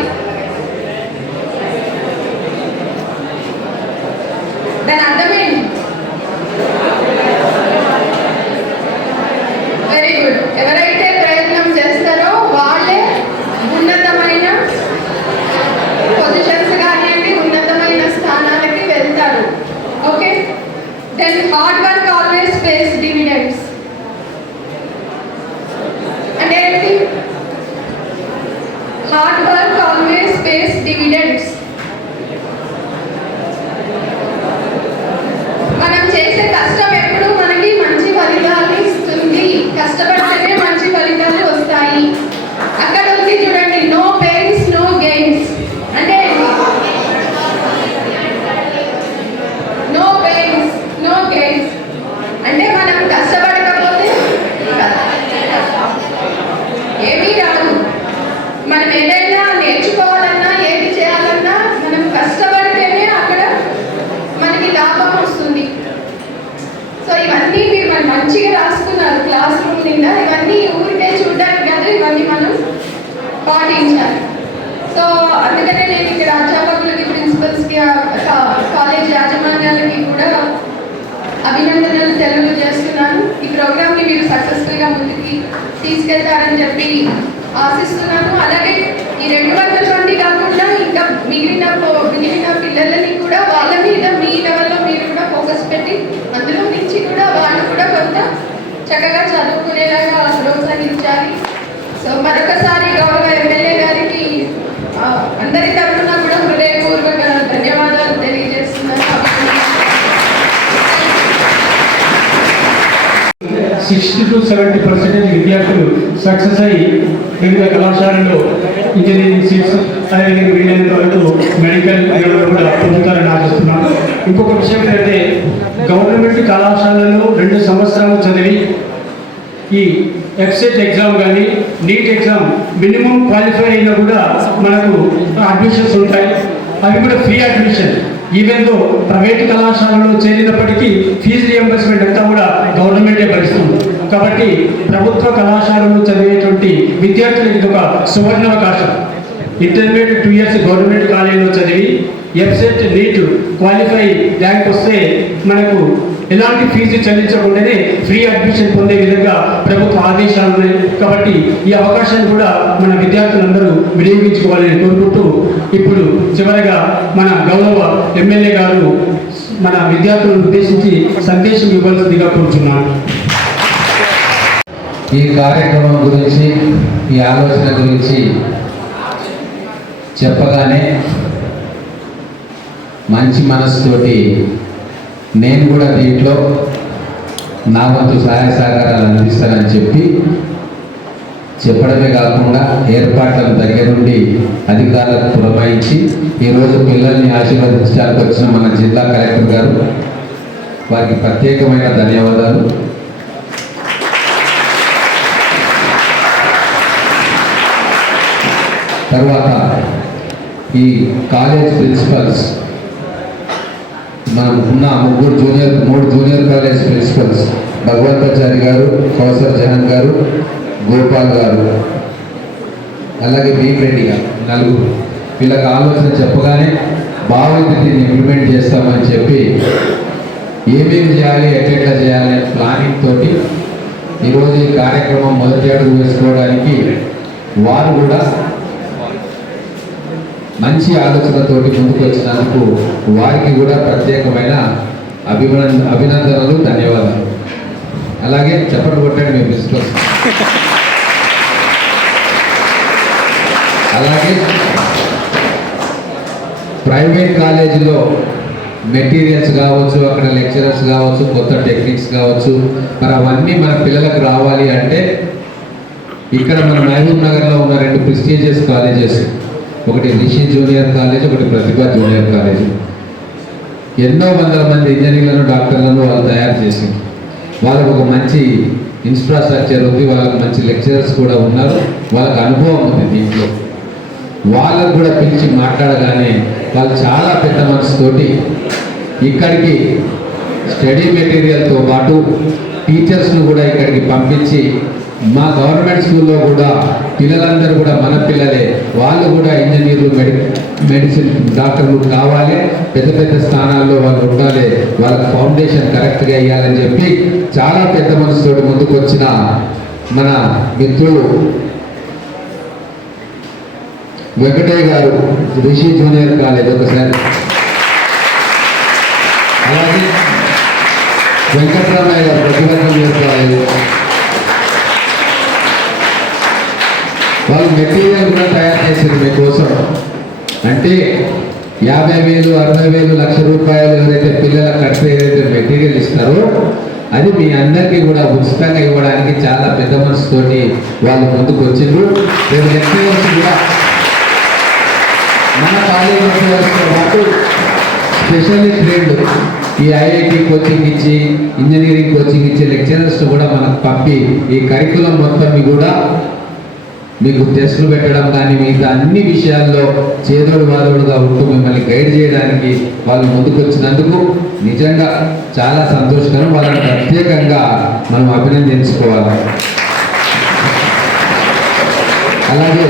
దాని అర్థమేంటి? Very good. ఎవరైతే ప్రయత్నం చేస్తారో వాళ్ళే ఉన్నతమైన పొజిషన్స్ కానివ్వండి, ఉన్నతమైన స్థానాలకి వెళ్తారు. Okay, then hard work always pays dividends. అంటే ఏంటి? Hard work always pays dividends. మనం చేసే కష్టం ఎప్పుడు మనకి మంచి ఫలితాన్ని ఇస్తుంది. కష్టపడితేనే మంచి ఫలితాలు వస్తాయి. అక్కడ ఉంది చూడండి, నో పెయిన్స్ నో గెయిన్స్. అంటే నో పెయిన్స్ నో గెయిన్స్ అంటే మనం కష్టపడకపోతే ఏమీ రాదు. మనం ఏదైనా నేర్చుకోవాలన్నా, ఏది చేయాలన్నా మనం కష్టపడితేనే అక్కడ మనకి లాభం వస్తుంది. సో ఇవన్నీ మీరు మనం మంచిగా రాసుకున్నారు క్లాస్ రూమ్ నిండా. ఇవన్నీ ఊరికే చూడడానికి కాదు, ఇవన్నీ మనం పాటించాలి. సో అందుకనే నేను ఇక్కడ అధ్యాపకులకి, ప్రిన్సిపల్స్కి, కాలేజ్ యాజమాన్యాలకి కూడా అభినందనలు తెలియజేస్తున్నాను. ఈ ప్రోగ్రామ్ని మీరు సక్సెస్ఫుల్గా ముందుకి తీసుకెళ్తారని చెప్పి ఆశిస్తున్నాను. అలాగే ఈ 200 మంది కాకుండా ఇంకా మిగిలిన పిల్లలని కూడా వాళ్ళ మీద మీ లెవెల్లో మీరు కూడా ఫోకస్ పెట్టి అందులో నుంచి కూడా వాళ్ళు కూడా కొంత చక్కగా చదువుకునేలాగా ప్రోత్సహించాలి. సో మరొకసారి గౌరవ ఎమ్మెల్యే గారికి అందరి తరఫున కూడా హృదయపూర్వక ధన్యవాదాలు తెలియజేస్తున్నాను. 60 to 70% విద్యార్థులు సక్సెస్ అయ్యి వివిధ కళాశాలలో ఇంజనీరింగ్ సీట్స్, అదేవిధంగా వీలైనంత వరకు మెడికల్ కూడా పొందుతారని ఆశిస్తున్నాను. ఇంకొక విషయం ఏంటంటే, గవర్నమెంట్ కళాశాలలో 2 సంవత్సరాలు చదివి ఈ ఎఫ్సెట్ ఎగ్జామ్ కానీ నీట్ ఎగ్జామ్ మినిమం క్వాలిఫై అయినా కూడా మనకు అడ్మిషన్స్ ఉంటాయి. అవి కూడా free admission. Even though private కళాశాలలో చేరినప్పటికీ ఫీజు రియంబర్స్మెంట్ అంతా కూడా గవర్నమెంటే భరిస్తుంది. కాబట్టి ప్రభుత్వ కళాశాలలో చదివేటువంటి విద్యార్థులకు ఇది ఒక సువర్ణావకాశం. ఇంటర్మీడియట్ 2 years గవర్నమెంట్ కాలేజీలో చదివి ఎఫ్సెట్ నీట్ క్వాలిఫై ర్యాంక్ వస్తే మనకు ఎలాంటి ఫీజు చెల్లించకుండానే ఫ్రీ అడ్మిషన్ పొందే విధంగా ప్రభుత్వ ఆదేశాలు ఉన్నాయి. కాబట్టి ఈ అవకాశాన్ని కూడా మన విద్యార్థులందరూ వినియోగించుకోవాలని కోరుకుంటూ ఇప్పుడు చివరగా మన గౌరవ ఎమ్మెల్యే గారు మన విద్యార్థులను ఉద్దేశించి సందేశం ఇవ్వాల్సిందిగా కోరుచున్నాను. ఈ కార్యక్రమం గురించి, ఈ ఆలోచన గురించి చెప్పగానే మంచి మనసుతోటి నేను కూడా దీంట్లో నా వంతు సహాయ సహకారాలు అందిస్తానని చెప్పడమే కాకుండా ఏర్పాట్లను దగ్గర నుండి అధికారులకు పురమాయించి ఈరోజు పిల్లల్ని ఆశీర్వదించడానికి వచ్చిన మన జిల్లా కలెక్టర్ గారు, వారికి ప్రత్యేకమైన ధన్యవాదాలు. తర్వాత ఈ కాలేజ్ ప్రిన్సిపల్స్, మనం ఉన్న 3 జూనియర్ కాలేజ్ ప్రిన్సిపల్స్ భగవంతాచారి గారు, కౌసర్ జహాన్ గారు, గోపాల్ గారు, అలాగే భీమరెడ్డి గారు, 4 వీళ్ళకి ఆలోచన చెప్పగానే బాగుంది, దీన్ని ఇంప్లిమెంట్ చేస్తామని చెప్పి ఏమేమి చేయాలి, ఎట్లా చేయాలి అనే ప్లానింగ్ తోటి ఈరోజు ఈ కార్యక్రమం మొదటి అడుగు వేసుకోవడానికి వారు కూడా మంచి ఆలోచనతోటి ముందుకు వచ్చినందుకు వారికి కూడా ప్రత్యేకమైన అభినందనలు, ధన్యవాదాలు. అలాగే చెప్పండి కొట్టండి మీ ప్రిన్సిపల్స్. అలాగే ప్రైవేట్ కాలేజీలో మెటీరియల్స్ కావచ్చు, అక్కడ లెక్చరర్స్ కావచ్చు, కొత్త టెక్నిక్స్ కావచ్చు, మరి అవన్నీ మన పిల్లలకు రావాలి అంటే ఇక్కడ మన మహబూబ్ నగర్లో ఉన్న 2 ప్రెస్టీజియస్ కాలేజెస్, ఒకటి రిషి జూనియర్ కాలేజ్, ఒకటి ప్రతిభ జూనియర్ కాలేజ్, ఎన్నో వందల మంది ఇంజనీర్లను, డాక్టర్లను వాళ్ళు తయారు చేసి వాళ్ళకు ఒక మంచి ఇన్ఫ్రాస్ట్రక్చర్ ఉంది, వాళ్ళకి మంచి లెక్చరర్స్ కూడా ఉన్నారు, వాళ్ళకి అనుభవం ఉంది. దీంట్లో వాళ్ళకు కూడా పిలిచి మాట్లాడగానే వాళ్ళు చాలా పెద్ద మనసుతోటి ఇక్కడికి స్టడీ మెటీరియల్తో పాటు టీచర్స్ను కూడా ఇక్కడికి పంపించి మా గవర్నమెంట్ స్కూల్లో కూడా పిల్లలందరూ కూడా మన పిల్లలే, వాళ్ళు కూడా ఇంజనీర్లు, మెడిసిన్ డాక్టర్లు కావాలి, పెద్ద పెద్ద స్థానాల్లో వాళ్ళు ఉండాలి, వాళ్ళకి ఫౌండేషన్ కరెక్ట్గా వేయాలని చెప్పి చాలా పెద్ద మనసుతోటి ముందుకు వచ్చిన మన మిత్రులు వెంకటయ్య గారు, రిషి జూనియర్ కాలేజ్ ఒకసారి, అలాగే వెంకటరామయ్య గారు, ప్రతిభ జూనియర్ కాలేజ్, వాళ్ళు మెటీరియల్ కూడా తయారు చేశారు మీకోసం. అంటే 50,000, 60,000, ₹1,00,000 ఎవరైతే పిల్లలకు కడితే ఏదైతే మెటీరియల్ ఇస్తారో అది మీ అందరికీ కూడా ఉచితంగా ఇవ్వడానికి చాలా పెద్ద మనసుతోటి వాళ్ళు ముందుకు వచ్చిండ్రు. రేపు లెక్చరర్స్ కూడా మన కాలేజ్ లెక్చరర్స్తో పాటు స్పెషల్లీ ట్రైన్డ్ ఈ ఐఐటి కోచింగ్ ఇచ్చి, ఇంజనీరింగ్ కోచింగ్ ఇచ్చే లెక్చరర్స్ కూడా మనకు పంపి ఈ కరికులం మొత్తం కూడా మీకు టెస్టులు పెట్టడం కానీ మిగతా అన్ని విషయాల్లో చేదోడు వాదోడుగా ఉంటూ మిమ్మల్ని గైడ్ చేయడానికి వాళ్ళు ముందుకు వచ్చినందుకు నిజంగా చాలా సంతోషకరం. వాళ్ళని ప్రత్యేకంగా మనం అభినందించుకోవాలి. అలాగే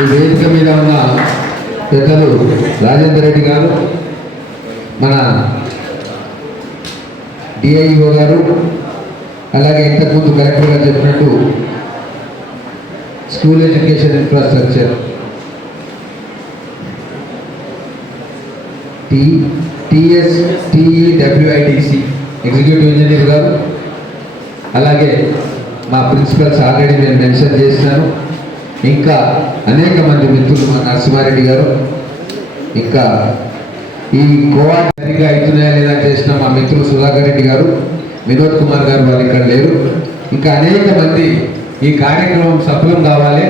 ఈ వేదిక మీద ఉన్న పెద్దలు రాజేందర్ రెడ్డి గారు, మన డిఐఓ గారు, అలాగే ఇంతకుముందు కలెక్టర్ గారు చెప్పినట్టు school education infrastructure TEWIDC executive engineer గారు, అలాగే మా ప్రిన్సిపల్స్ ఆల్రెడీ నేను మెన్షన్ చేసినాను, ఇంకా అనేక మంది మిత్రులు, మా నరసింహారెడ్డి గారు, ఇంకా ఈ కోఆర్డ్ సరిగ్గా అవుతున్నాయా లేదా చేసిన మా మిత్రులు సుధాకర్ రెడ్డి గారు, వినోద్ కుమార్ గారు, వాళ్ళు ఇక్కడ లేరు. ఇంకా అనేక మంది ఈ కార్యక్రమం సఫలం కావాలి,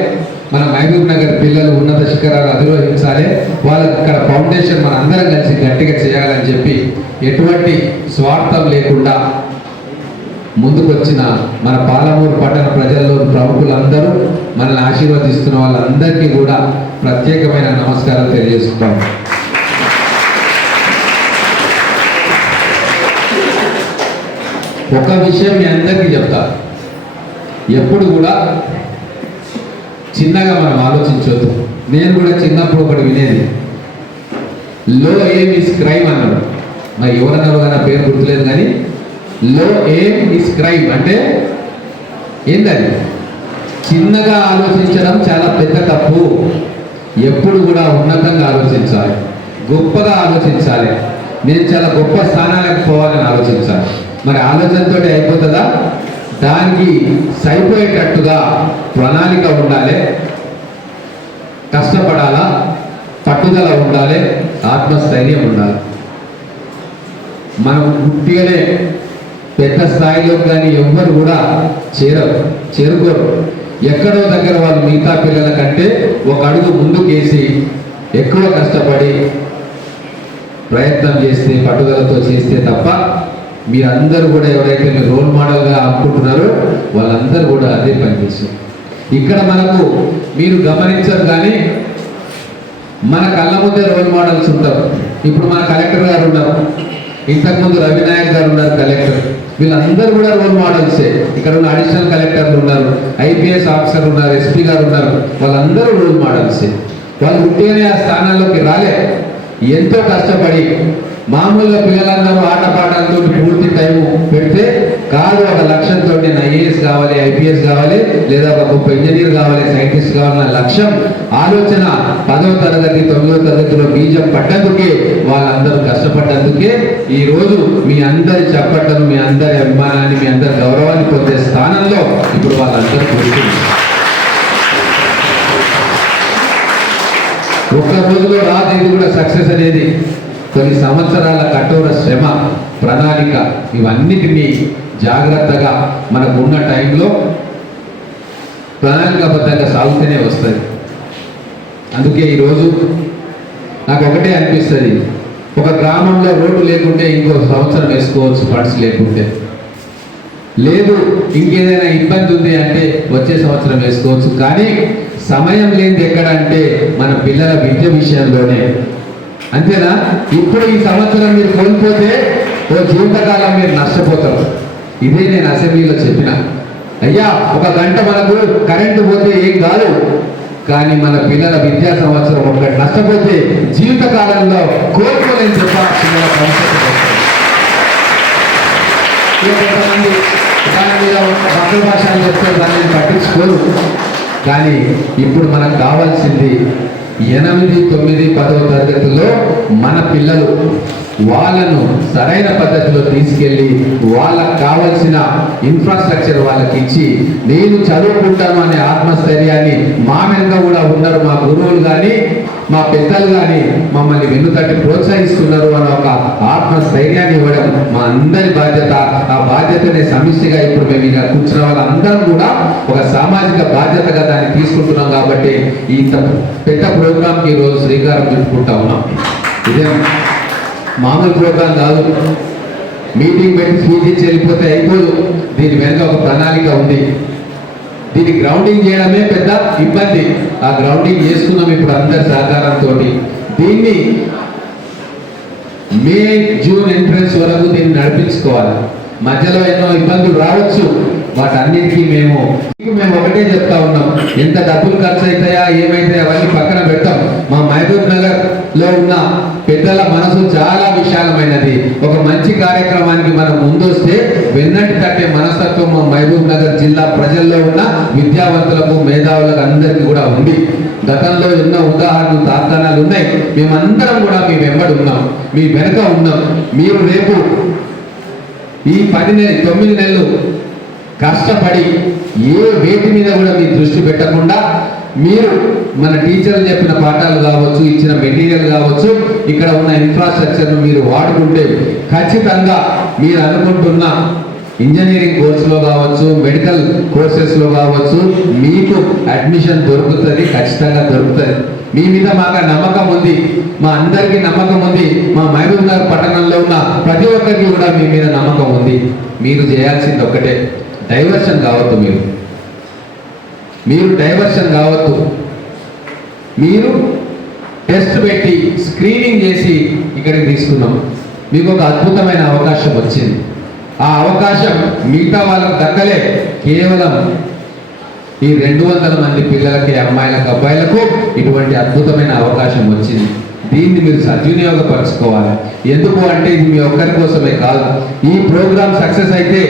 మన మహబూబ్ నగర్ పిల్లలు ఉన్నత శిఖరాలు అధిరోహించాలి, వాళ్ళకి ఇక్కడ ఫౌండేషన్ మన అందరం కలిసి గట్టిగా చేయాలని చెప్పి ఎటువంటి స్వార్థం లేకుండా ముందుకొచ్చిన మన పాలమూరు పట్టణ ప్రజల్లో ప్రముఖులందరూ మనల్ని ఆశీర్వదిస్తున్న వాళ్ళందరికీ కూడా ప్రత్యేకమైన నమస్కారాలు తెలియజేసుకుంటాం. ఒక విషయం మీ అందరికీ చెప్తా, ఎప్పుడు కూడా చిన్నగా మనం ఆలోచించవద్దు. నేను కూడా చిన్నప్పుడు ఒకటి వినేది, లో ఎయిమ్ ఇస్ క్రైమ్ అన్నాడు. మరి ఎవరన్నారు కానీ నా పేరు గుర్తులేదు, కానీ లో ఎయిమ్ ఇస్ క్రైమ్ అంటే ఏంటది? చిన్నగా ఆలోచించడం చాలా పెద్ద తప్పు. ఎప్పుడు కూడా ఉన్నతంగా ఆలోచించాలి, గొప్పగా ఆలోచించాలి. నేను చాలా గొప్ప స్థానాలకు పోవాలని ఆలోచించాలి. మరి ఆలోచనతో అయిపోతుందా? దానికి సరిపోయేటట్టుగా ప్రణాళిక ఉండాలి, కష్టపడాలా, పట్టుదల ఉండాలి, ఆత్మస్థైర్యం ఉండాలి. మనం ఉట్టిగానే పెద్ద స్థాయిలో కానీ ఎవ్వరు కూడా చేరుకోరు. ఎక్కడో దగ్గర వాళ్ళు మిగతా పిల్లల కంటే ఒక అడుగు ముందుకేసి ఎక్కువ కష్టపడి ప్రయత్నం చేస్తే, పట్టుదలతో చేస్తే తప్ప మీరందరూ కూడా ఎవరైతే మీరు రోల్ మోడల్గా అనుకుంటున్నారో వాళ్ళందరూ కూడా అదే పనిచేస్తారు. ఇక్కడ మనకు మీరు గమనించరు కానీ మన కళ్ళ ముందే రోల్ మోడల్స్ ఉంటారు. ఇప్పుడు మన కలెక్టర్ గారు ఉన్నారు, ఇంతకుముందు రవినాయక్ గారు ఉన్నారు కలెక్టర్. వీళ్ళందరూ కూడా రోల్ మోడల్సే. ఇక్కడ ఉన్న అడిషనల్ కలెక్టర్లు ఉన్నారు, ఐపీఎస్ ఆఫీసర్ ఉన్నారు, ఎస్పీ గారు ఉన్నారు. వాళ్ళందరూ రోల్ మోడల్సే. వాళ్ళు ఉంటేనే ఆ స్థానాల్లోకి రాలే. ఎంతో కష్టపడి మామూలుగా పిల్లలందరూ ఆటపాటలతో పూర్తి టైం పెడితే కాదు, ఒక లక్ష్యంతో నేను ఐఏఎస్ కావాలి, ఐపీఎస్ కావాలి, లేదా ఒక గొప్ప ఇంజనీర్ కావాలి, సైంటిస్ట్ కావాలన్న లక్ష్యం, ఆలోచన 10వ తరగతి 9వ తరగతిలో బీజం పడ్డందుకే, వాళ్ళందరూ కష్టపడ్డందుకే ఈరోజు మీ అందరి చప్పట్లను, మీ అందరి అభిమానాన్ని, మీ అందరి గౌరవాన్ని పొందే స్థానంలో ఇప్పుడు వాళ్ళందరూ కూర్చున్నారు. ఒక్క రోజులో రాదు ఇది కూడా సక్సెస్ అనేది. కొన్ని సంవత్సరాల కఠోర శ్రమ, ప్రణాళిక, ఇవన్నిటినీ జాగ్రత్తగా మనకు ఉన్న టైంలో ప్రణాళికాబద్ధంగా సాగుతూనే వస్తుంది. అందుకే ఈరోజు నాకు ఒకటే అనిపిస్తుంది, ఒక గ్రామంలో రోడ్డు లేకుంటే ఇంకో సంవత్సరం వేసుకోవచ్చు, ఫండ్స్ లేకుంటే. లేదు ఇంకేదైనా ఇబ్బంది ఉంది అంటే వచ్చే సంవత్సరం వేసుకోవచ్చు. కానీ సమయం లేనిది ఎక్కడ అంటే మన పిల్లల విద్య విషయంలోనే. అంతేనా? ఇప్పుడు ఈ సంవత్సరం మీరు కోల్పోతే ఓ జీవితకాలం మీరు నష్టపోతారు. ఇదే నేను అసెంబ్లీలో చెప్పిన. అయ్యా, ఒక గంట మనకు కరెంటు పోతే ఏం కాదు, కానీ మన పిల్లల విద్యా సంవత్సరం ఒకటి నష్టపోతే జీవితకాలంలో కోల్పోలేని చెప్పాల్సిన కొంతమంది దాని మీద భద్ర భాషలు చెప్తే దాన్ని పట్టించుకోరు. కానీ ఇప్పుడు మనకు కావాల్సింది 8, 9, 10వ తరగతిలో మన పిల్లలు, వాళ్ళను సరైన పద్ధతిలో తీసుకెళ్ళి వాళ్ళకు కావలసిన ఇన్ఫ్రాస్ట్రక్చర్ వాళ్ళకి ఇచ్చి, నేను చదువుకుంటాను అనే ఆత్మస్థైర్యాన్ని, మా వెనుక కూడా ఉన్నారు మా గురువులు కానీ మా పెద్దలు కానీ మమ్మల్ని వెన్నుతట్టి ప్రోత్సహిస్తున్నారు అన్న ఒక ఆత్మస్థైర్యాన్ని ఇవ్వడం మా అందరి బాధ్యత. ఆ బాధ్యతనే సమిష్టిగా ఇప్పుడు మేము ఇలా కూర్చున్న వాళ్ళందరం కూడా ఒక సామాజిక బాధ్యతగా దాన్ని తీసుకుంటున్నాం. కాబట్టి ఇంత పెద్ద ప్రోగ్రాంకి ఈరోజు శ్రీకారం చుట్టుకుంటా ఉన్నాం. ఇదే మామూలు ప్రోగ్రాం కాదు. మీటింగ్ పెట్టి స్పీచ్ ఇచ్చి వెళ్ళిపోతే అయిపోదు. దీని వెనుక ఒక ప్రణాళిక ఉంది. దీన్ని గ్రౌండింగ్ చేయడమే పెద్ద ఇబ్బంది. ఆ గ్రౌండింగ్ చేసుకున్నాం ఇప్పుడు అందరి సహకారంతో. దీన్ని మే, జూన్ ఎంట్రన్స్ వరకు దీన్ని నడిపించుకోవాలి. మధ్యలో ఎన్నో ఇబ్బందులు రావచ్చు, వాటన్నిటికీ మేము ఒకటే చెప్తా ఉన్నాం. ఎంత డబ్బులు ఖర్చు అవుతాయా ఏమైతే అవన్నీ పక్కన పెట్టాం. మా మహబూబ్ నగర్ లో ఉన్న పెద్దల మనసు చాలా విశాలమైనది. ఒక మంచి కార్యక్రమానికి మనం ముందొస్తే వెన్నటి తట్టే మనస్తత్వం మా మహబూబ్ నగర్ జిల్లా ప్రజల్లో ఉన్న విద్యావంతులకు, మేధావులకు అందరికీ కూడా ఉంది. గతంలో ఎన్నో ఉదాహరణలు, తాత్కాణాలు ఉన్నాయి. మేమందరం కూడా మీ వెంబడి ఉన్నాం, మీ వెనక ఉన్నాం. మీరు రేపు ఈ 9 నెలలు కష్టపడి ఏ వేటి మీద కూడా మీ దృష్టి పెట్టకుండా, మీరు మన టీచర్లు చెప్పిన పాఠాలు కావచ్చు, ఇచ్చిన మెటీరియల్ కావచ్చు, ఇక్కడ ఉన్న ఇన్ఫ్రాస్ట్రక్చర్ను మీరు వాడుకుంటే ఖచ్చితంగా మీరు అనుకుంటున్న ఇంజనీరింగ్ కోర్సులో కావచ్చు, మెడికల్ కోర్సెస్లో కావచ్చు మీకు అడ్మిషన్ దొరుకుతుంది, ఖచ్చితంగా దొరుకుతుంది. మీ మీద మాకు నమ్మకం ఉంది, మా అందరికీ నమ్మకం ఉంది, మా మహబూబ్ నగర్ పట్టణంలో ఉన్న ప్రతి ఒక్కరికి కూడా మీ మీద నమ్మకం ఉంది. మీరు చేయాల్సింది ఒక్కటే, డైవర్షన్ కావద్దు. మీరు డైవర్షన్ కావద్దు. మీరు టెస్ట్ పెట్టి స్క్రీనింగ్ చేసి ఇక్కడికి తీసుకున్నాం. మీకు ఒక అద్భుతమైన అవకాశం వచ్చింది. ఆ అవకాశం మిగతా వాళ్ళకు దక్కలే. కేవలం ఈ 200 మంది పిల్లలకి, అమ్మాయిలకు, అబ్బాయిలకు ఇటువంటి అద్భుతమైన అవకాశం వచ్చింది. దీన్ని మీరు సద్వినియోగపరచుకోవాలి. ఎందుకు అంటే ఇది మీ ఒక్కరి కోసమే కాదు. ఈ ప్రోగ్రామ్ సక్సెస్ అయితే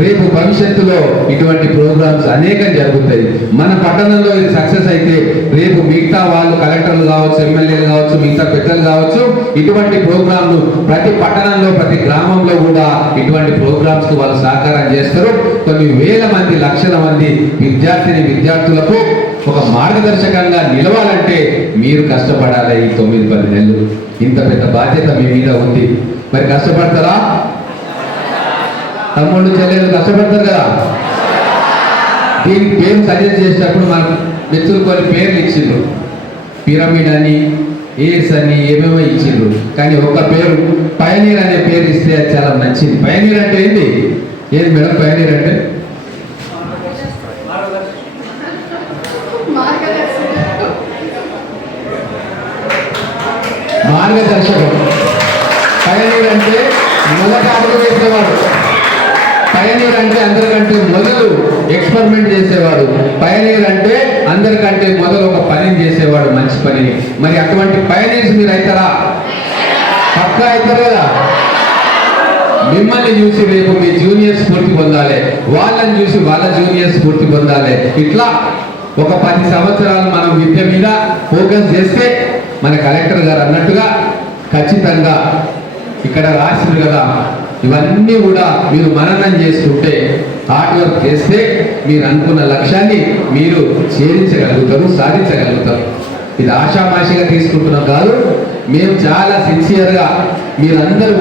రేపు భవిష్యత్తులో ఇటువంటి ప్రోగ్రామ్స్ అనేకం జరుగుతాయి. మన పట్టణంలో ఇది సక్సెస్ అయితే రేపు మిగతా వాళ్ళు కలెక్టర్లు కావచ్చు, ఎమ్మెల్యేలు కావచ్చు, మిగతా పెద్దలు కావచ్చు, ఇటువంటి ప్రోగ్రాంలు ప్రతి పట్టణంలో, ప్రతి గ్రామంలో కూడా ఇటువంటి ప్రోగ్రామ్స్ కు వాళ్ళు సహకారం చేస్తారు. కొన్ని వేల మంది, లక్షల మంది విద్యార్థులకు ఒక మార్గదర్శకంగా నిలవాలంటే మీరు కష్టపడాలి. ఈ 9-10 నెలలు ఇంత పెద్ద బాధ్యత మీ మీద ఉంది. మరి కష్టపడతారా? తమ్ముళ్ళు చెల్లెలు కష్టపడతారు కదా. దీనికి పేరు సజెస్ట్ చేసేటప్పుడు మనకు మిత్రులు కొన్ని పేర్లు ఇచ్చిండ్రు. పిరమిడ్ అని, ఏస్ అని, ఏమేమో ఇచ్చిండ్రు. కానీ ఒక్క పేరు పయనీర్ అనే పేరు ఇస్తే అది చాలా నచ్చింది. పయనీర్ అంటే ఏంది మేడం? పయనీర్ అంటే మార్గదర్శకం. పయనీర్ అంటే మొదట అడుగు వేసేవాడు. పయనీర్ అంటే అందరికంటే మొదలు ఎక్స్పెరిమెంట్ చేసేవాడు. పయనీర్ అంటే అందరికంటే మొదలు ఒక పనిని చేసేవాడు, మంచి పనిని. మరి అటువంటి పయనీర్స్ మీరు అవుతారా? పక్కా అవుతారు కదా. మిమ్మల్ని చూసి రేపు మీ జూనియర్ స్ఫూర్తి పొందాలి, వాళ్ళని చూసి వాళ్ళ జూనియర్ స్ఫూర్తి పొందాలి. ఇట్లా ఒక 10 సంవత్సరాలు మనం విద్య మీద ఫోకస్ చేస్తే మన కలెక్టర్ గారు అన్నట్టుగా ఖచ్చితంగా ఇక్కడ రాసింది కదా, ఇవన్నీ కూడా మీరు మననం చేసుకుంటే, హార్డ్ వర్క్ చేస్తే మీరు అనుకున్న లక్ష్యాన్ని మీరు ఛేదించగలుగుతారు, సాధించగలుగుతారు. ఇది ఆషామాషిగా తీసుకుంటున్నాం కాదు. మేము చాలా సిన్సియర్గా మీరందరూ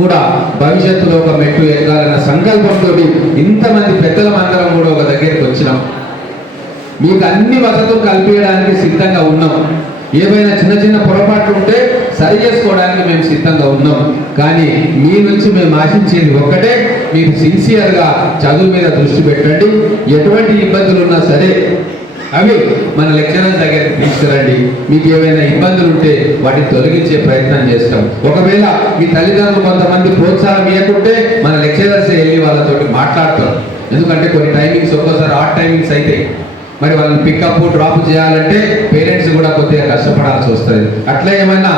కూడా భవిష్యత్తులో ఒక మెట్టు ఎక్కాలన్న సంకల్పంతో ఇంతమంది పెద్దల మందరం కూడా ఒక దగ్గరికి వచ్చినాం. మీకు అన్ని వసతులు కల్పించడానికి సిద్ధంగా ఉన్నాం. ఏవైనా చిన్న చిన్న పొరపాట్లు ఉంటే సరి చేసుకోవడానికి మేము సిద్ధంగా ఉన్నాం. కానీ మీ నుంచి మేము ఆశించేది ఒక్కటే, మీరు సిన్సియర్గా చదువు మీద దృష్టి పెట్టండి. ఎటువంటి ఇబ్బందులు ఉన్నా సరే అవి మన లెక్చరర్స్ దగ్గరికి తీసుకురండి. మీకు ఏమైనా ఇబ్బందులు ఉంటే వాటిని తొలగించే ప్రయత్నం చేస్తాం. ఒకవేళ మీ తల్లిదండ్రులు కొంతమంది ప్రోత్సాహం ఇవ్వకుంటే మన లెక్చరర్స్ వెళ్ళి వాళ్ళతోటి మాట్లాడతాం. ఎందుకంటే కొన్ని టైమింగ్స్ ఒక్కోసారి ఆడ్ టైమింగ్స్ అయితే మరి వాళ్ళని పికప్ డ్రాప్ చేయాలంటే పేరెంట్స్ కూడా కొద్దిగా కష్టపడాల్సి వస్తుంది. అట్లా ఏమైనా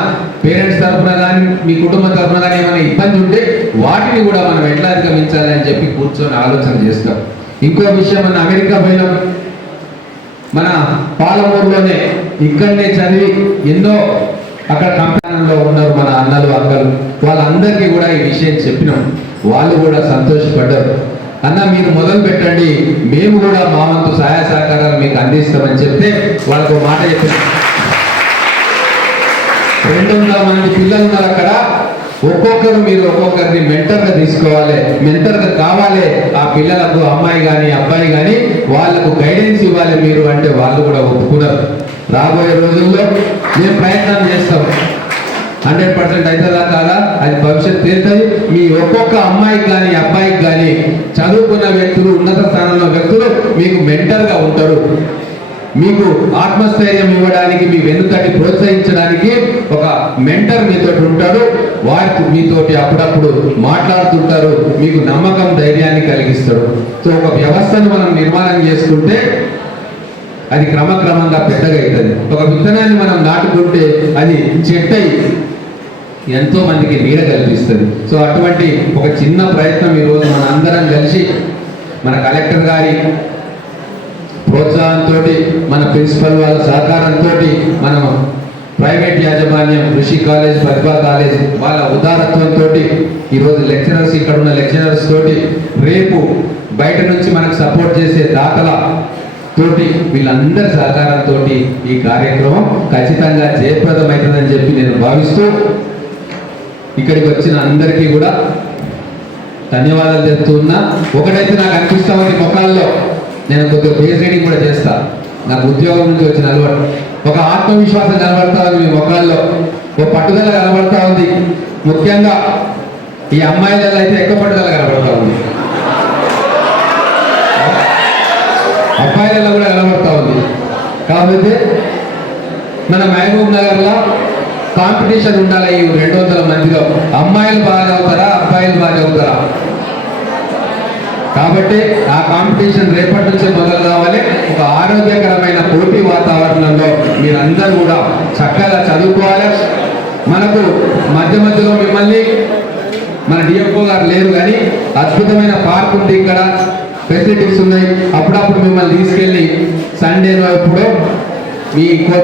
పేరెంట్స్ తరఫున కానీ మీ కుటుంబం తరఫున కానీ ఏమైనా ఇబ్బంది ఉంటే వాటిని కూడా మనం ఎట్లా అధిగమించాలి అని చెప్పి కూర్చొని ఆలోచన చేస్తాం. ఇంకో విషయం, మన అమెరికా పోయినాం, మన పాలమూరులోనే ఇక్కడనే చదివి ఎన్నో అక్కడ కంపెనీలో ఉన్నారు మన అన్నలు, అక్కలు, వాళ్ళందరికీ కూడా ఈ విషయం చెప్పినాం. వాళ్ళు కూడా సంతోషపడ్డారు. అన్న మీరు మొదలు పెట్టండి, మేము కూడా మా వంతు సహాయ సహకారాలు మీకు అందిస్తామని చెప్తే వాళ్ళకు మాట చెప్పిన 200 మంది పిల్లలు ఉన్నారు అక్కడ. ఒక్కొక్కరు మీరు ఒక్కొక్కరిని మెంటర్గా తీసుకోవాలి, మెంటర్గా కావాలి. ఆ పిల్లలకు అమ్మాయి కానీ అబ్బాయి కానీ వాళ్ళకు గైడెన్స్ ఇవ్వాలి మీరు అంటే వాళ్ళు కూడా ఒప్పుకున్నారు. రాబోయే రోజుల్లో మేము ప్రయత్నం చేస్తాం. 100% అవుతుందా కాదా అది భవిష్యత్తు తేలుతుంది. మీ ఒక్కొక్క అమ్మాయికి కానీ అబ్బాయికి కానీ చదువుకున్న వ్యక్తులు, ఉన్నత స్థానంలో వ్యక్తులు మీకు మెంటర్గా ఉంటారు. మీకు ఆత్మస్థైర్యం ఇవ్వడానికి, మీ వెన్నుతట్టి ప్రోత్సహించడానికి ఒక మెంటర్ మీతో ఉంటాడు. వారికి మీతోటి అప్పుడప్పుడు మాట్లాడుతుంటారు, మీకు నమ్మకం, ధైర్యాన్ని కలిగిస్తాడు. సో ఒక వ్యవస్థను మనం నిర్మాణం చేసుకుంటే అది క్రమక్రమంగా పెద్దగా అవుతుంది. ఒక విత్తనాన్ని మనం నాటుకుంటే అది చెట్టై ఎంతో మందికి నీడ కల్పిస్తుంది. సో అటువంటి ఒక చిన్న ప్రయత్నం ఈరోజు మన అందరం కలిసి మన కలెక్టర్ గారి ప్రోత్సాహంతో, మన ప్రిన్సిపల్ వాళ్ళ సహకారంతో, మనం ప్రైవేట్ యాజమాన్యం, ఋషి కాలేజ్, ప్రతిభా కాలేజ్ వాళ్ళ ఉదారత్వంతో, ఈరోజు లెక్చరర్స్, ఇక్కడ ఉన్న లెక్చరర్స్ తోటి, రేపు బయట నుంచి మనకు సపోర్ట్ చేసే దాతల తోటి, వీళ్ళందరి సహకారంతో ఈ కార్యక్రమం ఖచ్చితంగా జయప్రదమవుతుందని చెప్పి నేను భావిస్తూ ఇక్కడికి వచ్చిన అందరికీ కూడా ధన్యవాదాలు చెప్తూ ఉన్నా. ఒకటైతే నాకు అనిపిస్తా ఉంది ముఖాల్లో, నేను కొద్దిగా ఫేస్ రీడింగ్ కూడా చేస్తా. నాకు ఉద్యోగం నుంచి వచ్చిన అలవాటు. ఒక ఆత్మవిశ్వాసం కనబడతా ఉంది మీ ముఖాల్లో, ఒక పట్టుదల కనబడతా ఉంది. ముఖ్యంగా ఈ అమ్మాయిలలో అయితే ఎక్కువ పట్టుదల కనబడతా ఉంది, అబ్బాయిలలో కూడా కనబడతా ఉంది. కాబట్టి మన మహబూబ్ నగర్లో కాంపిటీషన్ ఉండాలి. ఈ 200 మందిలో అమ్మాయిలు బాగా చదువుతారా, అబ్బాయిలు బాగా చదువుతారా? కాబట్టి ఆ కాంపిటీషన్ రేపటి నుంచి మొదలు కావాలి. ఒక ఆరోగ్యకరమైన పోటీ వాతావరణంలో మీరందరూ కూడా చక్కగా చదువుకోవాలి. మనకు మధ్య మధ్యలో మిమ్మల్ని మన డిఎఫ్ఓ గారు లేరు కానీ అద్భుతమైన పార్క్ ఉంది, ఇక్కడ ఫెసిలిటీస్ ఉన్నాయి. అప్పుడప్పుడు మిమ్మల్ని తీసుకెళ్ళి సండేలో ఎప్పుడో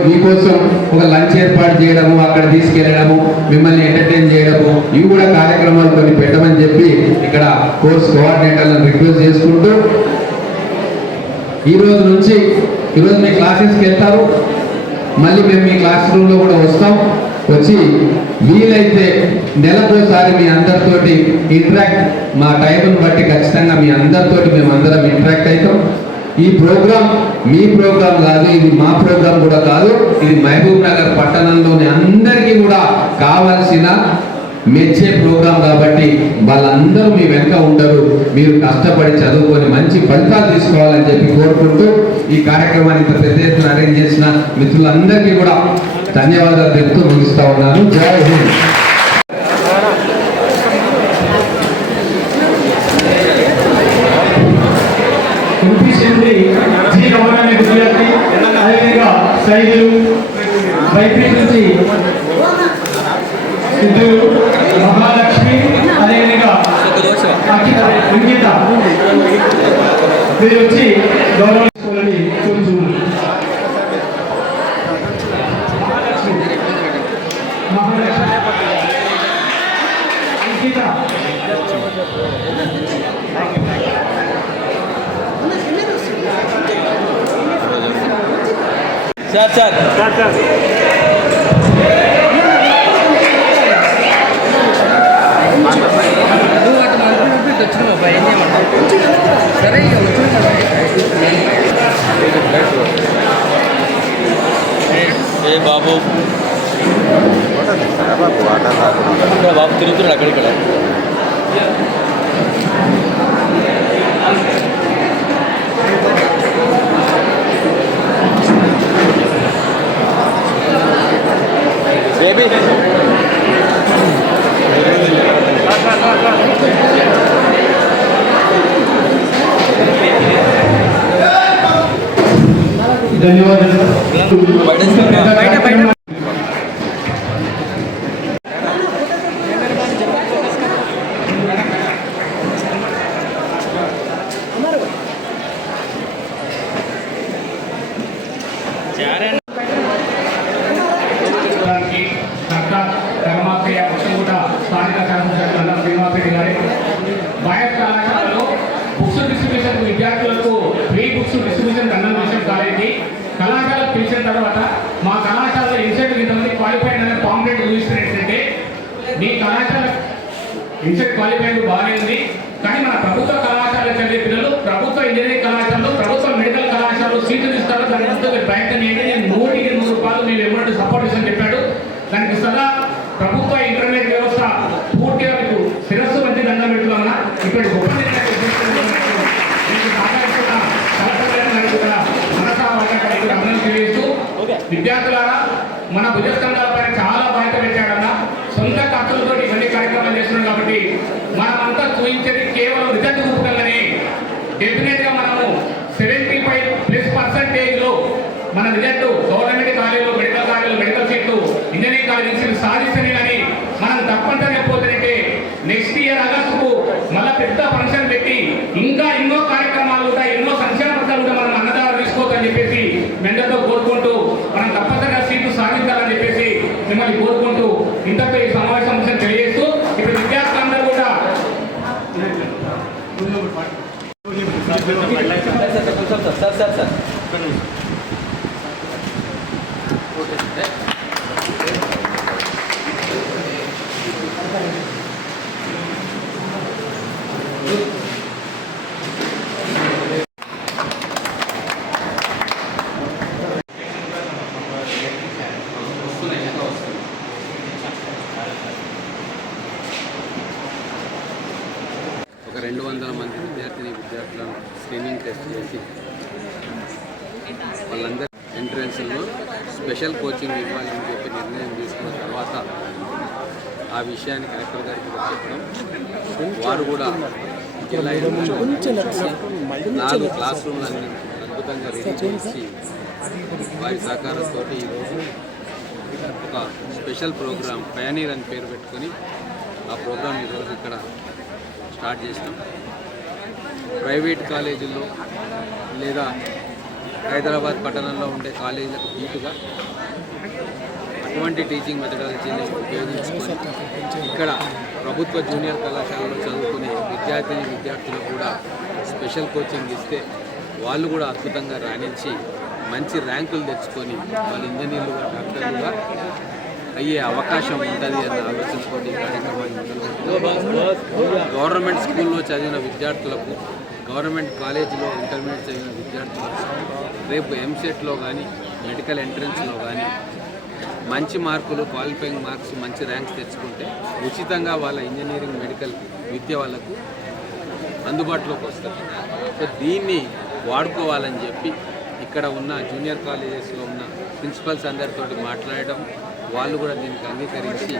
మీకోసం ఒక లంచ్ ఏర్పాటు చేయడము, అక్కడ తీసుకెళ్ళడము, మిమ్మల్ని ఎంటర్టైన్ చేయడము, ఇవి కూడా కార్యక్రమాలు కొన్ని పెట్టమని చెప్పి ఇక్కడ కోర్స్ కోఆర్డినేటర్లను రిక్వెస్ట్ చేసుకుంటూ, ఈరోజు మీ క్లాసెస్కి వెళ్తారు, మళ్ళీ మేము మీ క్లాస్ రూమ్లో కూడా వస్తాం. వచ్చి వీలైతే నెలకోసారి మీ అందరితోటి ఇంటరాక్ట్, మా టైంను బట్టి ఖచ్చితంగా మీ అందరితోటి మేము అందరం ఇంటరాక్ట్ అవుతాం. ఈ ప్రోగ్రాం మీ ప్రోగ్రాం కాదు, ఇది మా ప్రోగ్రాం కూడా కాదు, ఇది మహబూబ్ నగర్ పట్టణంలోని అందరికీ కూడా కావాల్సిన మెచ్చే ప్రోగ్రాం. కాబట్టి వాళ్ళందరూ మీ వెనుక ఉండరు, మీరు కష్టపడి చదువుకొని మంచి ఫలితాలు తీసుకోవాలని చెప్పి కోరుకుంటూ ఈ కార్యక్రమాన్ని ఇంత పెద్ద ఎత్తున అరేంజ్ చేసిన మిత్రులందరికీ కూడా ధన్యవాదాలు చెప్తూ ముగిస్తా ఉన్నాను. జై హింద్. విద్యార్థి అదేవిధంగా సైదులు బైపీ నుంచి సిద్ధులు, మహాలక్ష్మి, అదేవిధంగా అంకిత మీరు వచ్చి గౌరవించుకోవాలని కోరుతున్నాను. మహాలక్ష్మి, అంకిత, సార్ ఏ బాబు బాబు తిరుగుతున్నాడు అక్కడిక్కడ. ధన్యవాదాలు. విద్యార్థులకు ఫ్రీ బుక్స్ డిస్ట్రిబ్యూషన్ గంధం విషయం కాలేజీ కళాశాలకు పిలిచిన తర్వాత మా కళాశాలలో ఇన్సెట్ ఇంతమంది క్వాలిఫైడ్ అనే పాంప్లెట్ చూపిస్తున్నట్టే మీ కళాశాల ఇన్సెట్ క్వాలిఫైడ్ బాగానే ఉంది, కానీ మన ప్రభుత్వ కళాశాల చదివే పిల్లలు ప్రభుత్వ ఇంజనీరింగ్ కళాశాలలో ప్రభుత్వ మెడికల్ కళాశాలలో సీట్లు ఇస్తారు, దాని ముందు మీరు ప్రయత్నం చేయండి. నేను 100కి 100 రూపాయలు మీరు ఎవరికి సపోర్ట్ ఇస్తాను చెప్పాడు. దానికి సదా ప్రభుత్వ ఇంటర్నెట్ వ్యవస్థ పూర్తిగా మీకు శిరస్సు మంచి దండం పెట్టుకున్నా ఇక్కడ గొప్ప విద్యార్థులారా మన భుజస్కంధాలపైన చాలా బాధ్యత పెట్టాడన్న, సొంత ఖర్చులతో ఇవన్నీ కార్యక్రమాలు చేస్తున్నాం. కాబట్టి మనమంతా చూపించేది కేవలం రిజల్ట్ రూపకంగానే. డెఫినెట్ గా మనము 75+% మన రిజల్ట్ గవర్నమెంట్ కాలేజీలో మెడికల్ కాలేజీలో మెడికల్ సీట్లు ఇంజనీరింగ్ కాలేజీ సాధిస్తేనే కానీ మనం తప్పనిసరిగా పోతానంటే నెక్స్ట్ ఇయర్ ఆగస్టుకు మళ్ళీ పెద్ద ఫంక్షన్ పెట్టి ఇంకా ఎన్నో కార్యక్రమాలు ఉంటాయి, ఎన్నో సంక్షేమ పథకాలు కూడా మనం అన్నదానం తీసుకోవద్దని చెప్పేసి మెందరితో కోరుకుంటూ మనం తప్పనిసరిగా సీట్లు సాధించాలని చెప్పేసి మిమ్మల్ని కోరుకుంటూ ఇంతపై సమావేశం తెలియజేస్తూ ఇప్పుడు విద్యార్థులందరూ కూడా సార్ ఒక 200 మంది విద్యార్థులను స్క్రీనింగ్ టెస్ట్ చేసి వాళ్ళందరూ ఎంట్రన్స్లో స్పెషల్ కోచింగ్ ఇవ్వాలని చెప్పి నిర్ణయం తీసుకున్న తర్వాత ఆ విషయాన్ని కలెక్టర్ గారికి చెప్పడం, వారు కూడా జిల్లా 4 క్లాస్ రూమ్లన్నీ అద్భుతంగా రెడీ చేసి వారి సహకారంతో ఈరోజు ఒక స్పెషల్ ప్రోగ్రామ్ పయనీర్ అని పేరు పెట్టుకొని ఆ ప్రోగ్రామ్ ఈరోజు ఇక్కడ స్టార్ట్ చేసినాం. ప్రైవేట్ కాలేజీల్లో లేదా హైదరాబాద్ పట్టణంలో ఉండే కాలేజీలకు దీటుగా అటువంటి టీచింగ్ మెథడాలజీని ఉపయోగించుకొని ఇక్కడ ప్రభుత్వ జూనియర్ కళాశాలలో చదువుకునే విద్యార్థులకు కూడా స్పెషల్ కోచింగ్ ఇస్తే వాళ్ళు కూడా అద్భుతంగా రాణించి మంచి ర్యాంకులు తెచ్చుకొని వాళ్ళు ఇంజనీర్లుగా డాక్టర్లుగా అయ్యే అవకాశం ఉంటుంది అన్న ఆలోచనతో ఈ కార్యక్రమాన్ని గవర్నమెంట్ స్కూల్లో చదివిన విద్యార్థులకు, గవర్నమెంట్ కాలేజీలో ఇంటర్మీడియట్ చదివిన విద్యార్థులకు రేపు ఎంసెట్లో కానీ మెడికల్ ఎంట్రన్స్లో కానీ మంచి మార్కులు, క్వాలిఫైయింగ్ మార్క్స్, మంచి ర్యాంక్స్ తెచ్చుకుంటే ఉచితంగా వాళ్ళ ఇంజనీరింగ్ మెడికల్ విద్య వాళ్ళకు అందుబాటులోకి వస్తుంది. సో దీన్ని వాడుకోవాలని చెప్పి ఇక్కడ ఉన్న జూనియర్ కాలేజెస్లో ఉన్న ప్రిన్సిపల్స్ అందరితో మాట్లాడడం, వాళ్ళు కూడా దీనికి అంగీకరించి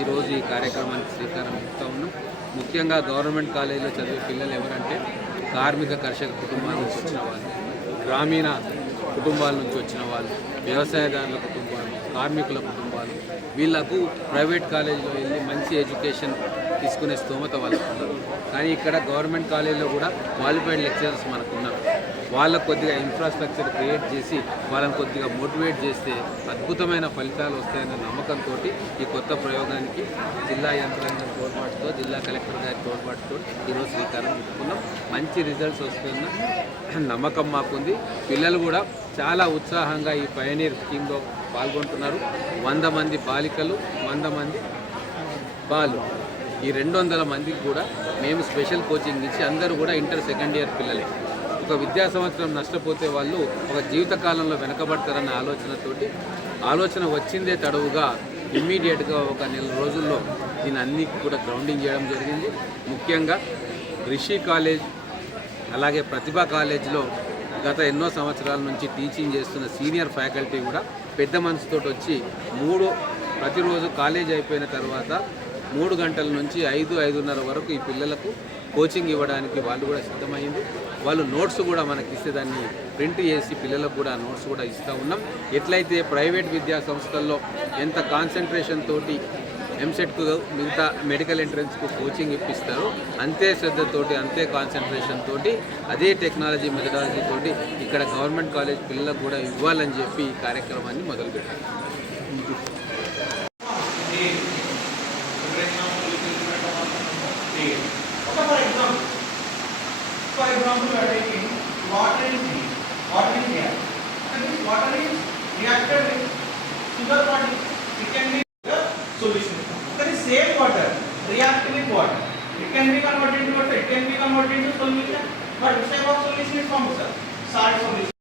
ఈరోజు ఈ కార్యక్రమానికి శ్రీకారం చుడుతూ ఉన్నాం. ముఖ్యంగా గవర్నమెంట్ కాలేజీలో చదివే పిల్లలు ఎవరంటే కార్మిక కర్షక కుటుంబాల నుంచి వచ్చిన వాళ్ళు, గ్రామీణ కుటుంబాల నుంచి వచ్చిన వాళ్ళు, వ్యవసాయదారుల కుటుంబాలు, కార్మికుల కుటుంబాలు, వీళ్ళకు ప్రైవేట్ కాలేజీలో వెళ్ళి మంచి ఎడ్యుకేషన్ తీసుకునే స్తోమత వాళ్ళకు ఉన్నారు. కానీ ఇక్కడ గవర్నమెంట్ కాలేజీలో కూడా క్వాలిఫైడ్ లెక్చరర్స్ మనకు ఉన్నారు. వాళ్ళకు కొద్దిగా ఇన్ఫ్రాస్ట్రక్చర్ క్రియేట్ చేసి వాళ్ళని కొద్దిగా మోటివేట్ చేస్తే అద్భుతమైన ఫలితాలు వస్తాయన్న నమ్మకంతో ఈ కొత్త ప్రయోగానికి జిల్లా యంత్రాంగం తోడ్పాటుతో, జిల్లా కలెక్టర్ గారి తోడ్పాటుతో ఈరోజు శ్రీకారం చుట్టుకున్నాం. మంచి రిజల్ట్స్ వస్తున్న నమ్మకం మాకుంది. పిల్లలు కూడా చాలా ఉత్సాహంగా ఈ పయనీర్ స్కీమ్లో పాల్గొంటున్నారు. 100 మంది బాలికలు, 100 మంది బాలు, ఈ 200 మందికి కూడా మేము స్పెషల్ కోచింగ్ ఇచ్చి అందరూ కూడా ఇంటర్ సెకండ్ ఇయర్ పిల్లలే. ఒక విద్యా సంవత్సరం నష్టపోతే వాళ్ళు ఒక జీవితకాలంలో వెనకబడతారన్న ఆలోచన వచ్చిందే తడవుగా ఇమ్మీడియట్గా ఒక 1 నెల రోజుల్లో దీని అన్ని కూడా గ్రౌండింగ్ చేయడం జరిగింది. ముఖ్యంగా రిషి కాలేజ్ అలాగే ప్రతిభా కాలేజ్లో గత ఎన్నో సంవత్సరాల నుంచి టీచింగ్ చేస్తున్న సీనియర్ ఫ్యాకల్టీ కూడా పెద్ద మనసుతో వచ్చి ప్రతిరోజు కాలేజ్ అయిపోయిన తర్వాత 3 గంటల నుంచి 5-5:30 వరకు ఈ పిల్లలకు కోచింగ్ ఇవ్వడానికి వాళ్ళు కూడా సిద్ధమైంది. వాళ్ళు నోట్స్ కూడా మనకి ఇస్తే దాన్ని ప్రింట్ చేసి పిల్లలకు కూడా నోట్స్ కూడా ఇస్తూ ఉన్నాం. ఎట్లయితే ప్రైవేట్ విద్యా సంస్థల్లో ఎంత కాన్సన్ట్రేషన్ తోటి ఎంసెట్కు మిగతా మెడికల్ ఎంట్రన్స్కు కోచింగ్ ఇప్పిస్తారో అంతే శ్రద్ధతోటి, అంతే కాన్సన్ట్రేషన్ తోటి, అదే టెక్నాలజీ మెథడాలజీ తోటి ఇక్కడ గవర్నమెంట్ కాలేజ్ పిల్లలకు కూడా ఇవ్వాలని చెప్పి ఈ కార్యక్రమాన్ని మొదలుపెట్టారు. For example, we are taking water in sea. Water is here. And this water is reacted with sugar particles. It can be the solution. That is same water react with water. It can be converted into water. It can be converted into solution. But which type of solution is formed, sir? Salt solution.